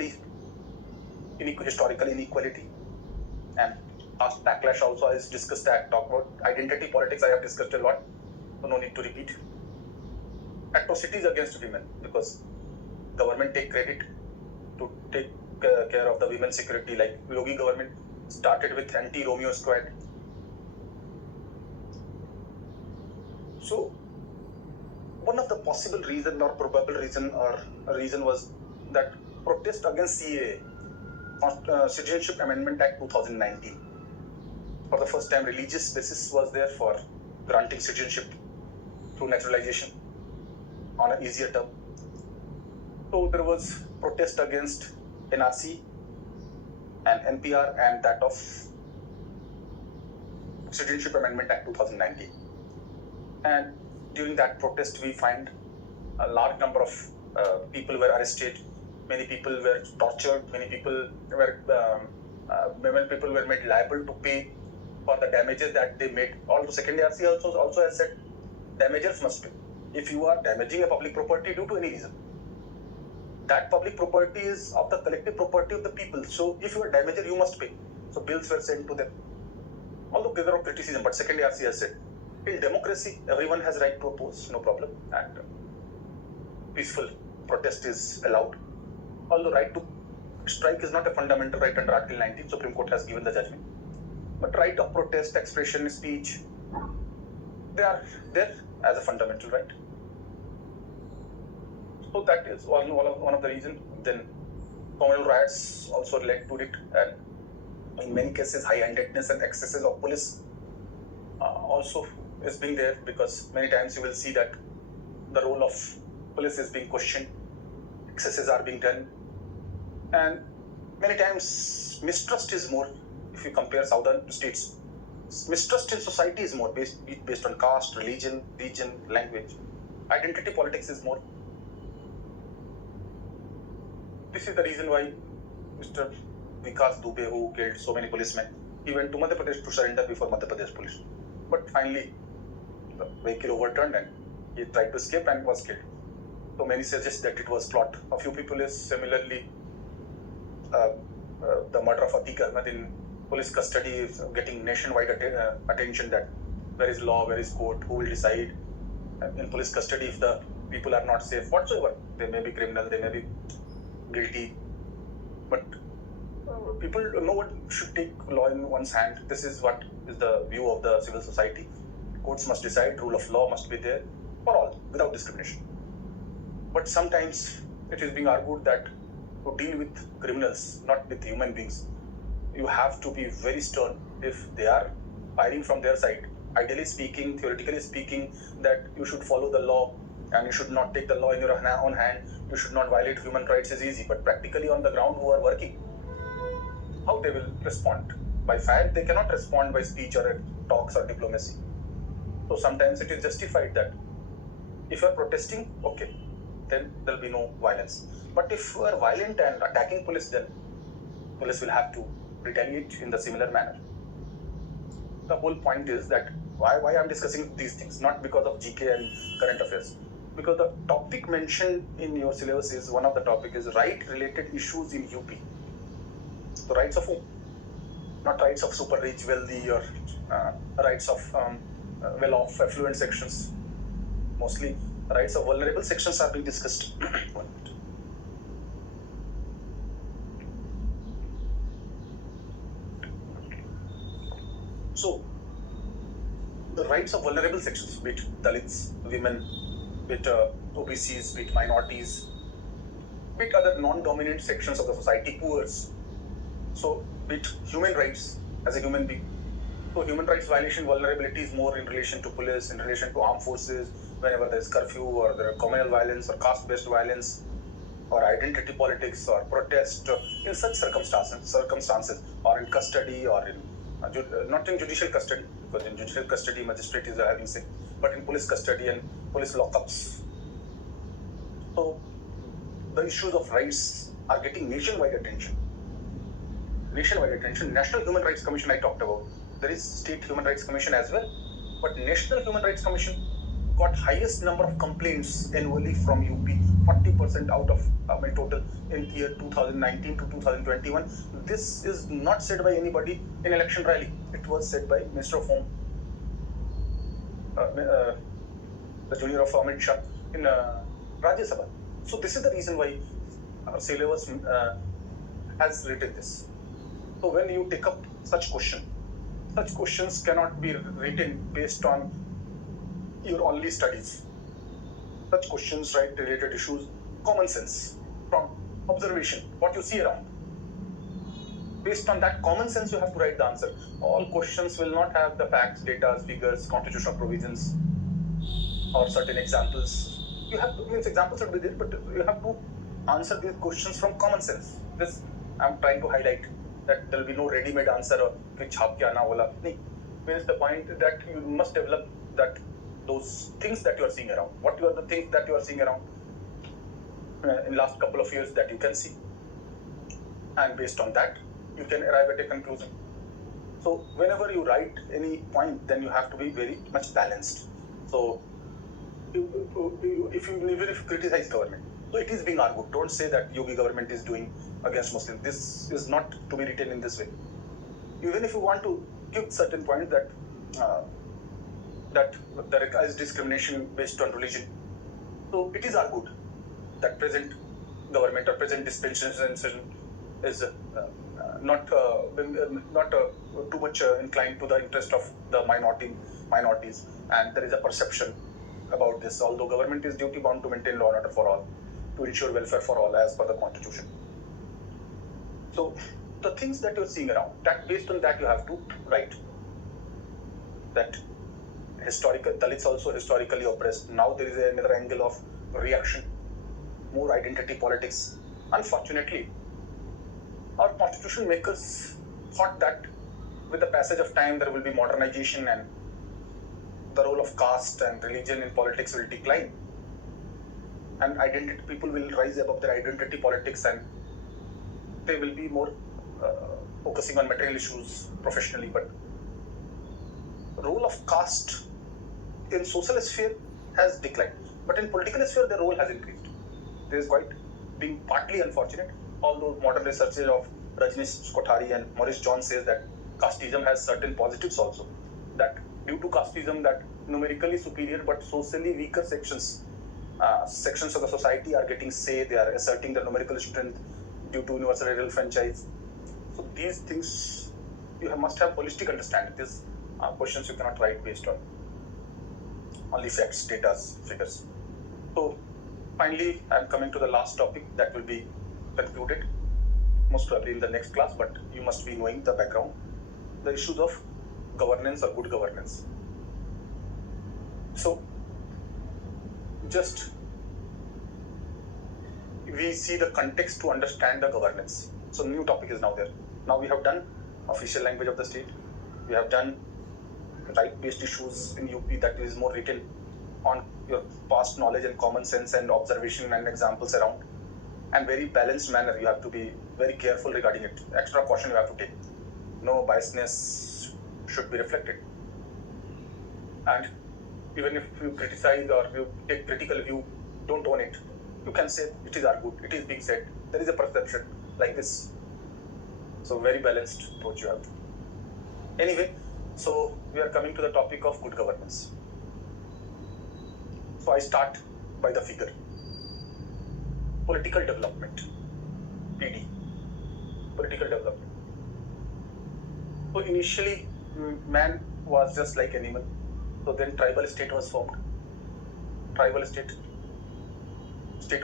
inequality, and past backlash also is discussed. Talk about identity politics, I have discussed a lot, so no need to repeat. Atrocities against women, because government take credit to take care of the women's security, like Yogi government started with anti-Romeo squad. So one of the possible reason or probable reason or reason was that protest against CAA, Citizenship Amendment Act 2019. For the first time, religious basis was there for granting citizenship through naturalization on an easier term. So there was protest against NRC and NPR and that of Citizenship Amendment Act 2019. And during that protest, we find a large number of people were arrested, many people were tortured, many people were made liable to pay for the damages that they made. Also, second RC also has said damages must pay. If you are damaging a public property due to any reason, that public property is of the collective property of the people. So if you are damager, you must pay. So bills were sent to them. Although there are criticism, but second RC has said, in democracy, everyone has right to oppose, no problem, and peaceful protest is allowed. Although right to strike is not a fundamental right under Article 19, Supreme Court has given the judgment. But right of protest, expression, speech, they are there as a fundamental right. So that is one of the reasons. Then communal riots also led to it, and in many cases high-handedness and excesses of police also is being there, because many times you will see that the role of police is being questioned, excesses are being done, and many times mistrust is more. If you compare southern states, mistrust in society is more based on caste, religion, region, language. Identity politics is more. This is the reason why Mr. Vikas Dubey, who killed so many policemen, he went to Madhya Pradesh to surrender before Madhya Pradesh police. But finally, the vehicle overturned and he tried to escape and was killed. So many suggest that it was plot. A few people is similarly the murder of Atika in police custody is getting nationwide attention, that where is law, where is court, who will decide. In police custody, if the people are not safe whatsoever, they may be criminal, they may be guilty, but people, no one should take law in one's hand. This is what is the view of the civil society. Courts must decide, rule of law must be there for all, without discrimination. But sometimes it is being argued that to deal with criminals, not with human beings, you have to be very stern if they are firing from their side. Ideally speaking, theoretically speaking, that you should follow the law and you should not take the law in your own hand, you should not violate human rights is easy, but practically on the ground who are working, how they will respond? By fire, they cannot respond by speech or talks or diplomacy. So sometimes it is justified that if you are protesting, okay, then there will be no violence. But if you are violent and attacking police, then police will have to retaliate in the similar manner. The whole point is that why I am discussing these things, not because of GK and current affairs, because the topic mentioned in your syllabus is one of the topic is right-related issues in UP. So rights of whom? Not rights of super rich, wealthy, or rights of well-off, affluent sections. Mostly rights of vulnerable sections are being discussed. So, the rights of vulnerable sections, be it Dalits, women, be it OBCs, be it minorities, be it other non-dominant sections of the society, poors. So, be it human rights as a human being. So, human rights violation vulnerability is more in relation to police, in relation to armed forces, whenever there is curfew or there are communal violence or caste-based violence or identity politics or protest, in such circumstances, or in custody or in not in judicial custody, because in judicial custody magistrate is having say, but in police custody and police lockups. So the issues of rights are getting nationwide attention. National Human Rights Commission I talked about. There is State Human Rights Commission as well, but National Human Rights Commission got highest number of complaints annually from UP, 40% out of total in year 2019 to 2021. This is not said by anybody in election rally. It was said by Minister of Home, the junior of Amit Shah in Rajya Sabha. So this is the reason why our syllabus has written this. So when you take up such questions cannot be written based on your only studies. Such questions, right, related issues, common sense, from observation, what you see around. Based on that common sense, you have to write the answer. All questions will not have the facts, data, figures, constitutional provisions, or certain examples. You have to, examples will be there, but you have to answer these questions from common sense. This I'm trying to highlight, that there will be no ready-made answer or which chhap ke aana bola. Means the point that you must develop that those things that you are seeing around. What are the things that you are seeing around in last couple of years that you can see, and based on that you can arrive at a conclusion. So whenever you write any point, then you have to be very much balanced. So if you criticize government, so it is being argued. Don't say that Yogi government is doing against Muslims. This is not to be written in this way. Even if you want to give certain point that there is discrimination based on religion, so it is argued that present government or present dispensation is not too much inclined to the interest of the minorities, and there is a perception about this. Although government is duty bound to maintain law and order for all, to ensure welfare for all as per the constitution. So the things that you're seeing around, that based on that you have to write that historical Dalits also historically oppressed. Now there is another angle of reaction, more identity politics. Unfortunately, our constitution makers thought that with the passage of time there will be modernization and the role of caste and religion in politics will decline, and identity people will rise above their identity politics, and they will be more focusing on material issues professionally. But role of caste in social sphere has declined, but in political sphere the role has increased. This is quite being partly unfortunate, although modern researchers of Rajneesh Kothari and Maurice John says that casteism has certain positives also, that due to casteism that numerically superior but socially weaker sections of the society are getting say, they are asserting their numerical strength due to universal rural franchise. So these things you must have holistic understanding. These questions you cannot write based on only facts, data, figures. So finally, I am coming to the last topic that will be concluded most probably in the next class, but you must be knowing the background, the issues of governance or good governance. So just we see the context to understand the governance. So new topic is now there. Now we have done official language of the state. We have done right-based issues in UP, that is more written on your past knowledge and common sense and observation and examples around, and very balanced manner. You have to be very careful regarding it. Extra caution you have to take. No biasness should be reflected. And even if you criticize or you take critical view, don't own it. You can say it is argued, it is being said, there is a perception like this. So very balanced approach you have to. Anyway, so we are coming to the topic of good governance. So I start by the figure. Political development, PD, political development. So initially, man was just like animal. So then tribal state was formed. Tribal state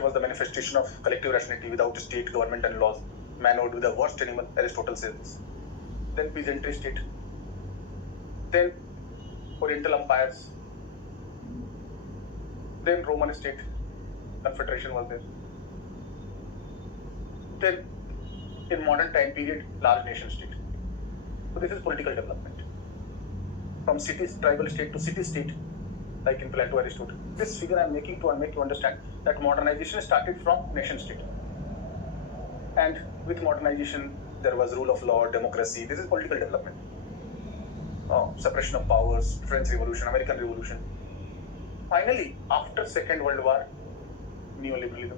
was the manifestation of collective rationality. Without state, government and laws, man would be the worst animal, Aristotle says this. Then peasantry state. Then Oriental empires. Then Roman state, confederation was there. Then in modern time period, large nation state. So this is political development. From tribal state to city state, like in Plato, Aristotle. This figure I am making to make you understand that modernization started from nation state. And with modernization, there was rule of law, democracy. This is political development. Separation of powers, French Revolution, American Revolution. Finally, after Second World War, neoliberalism.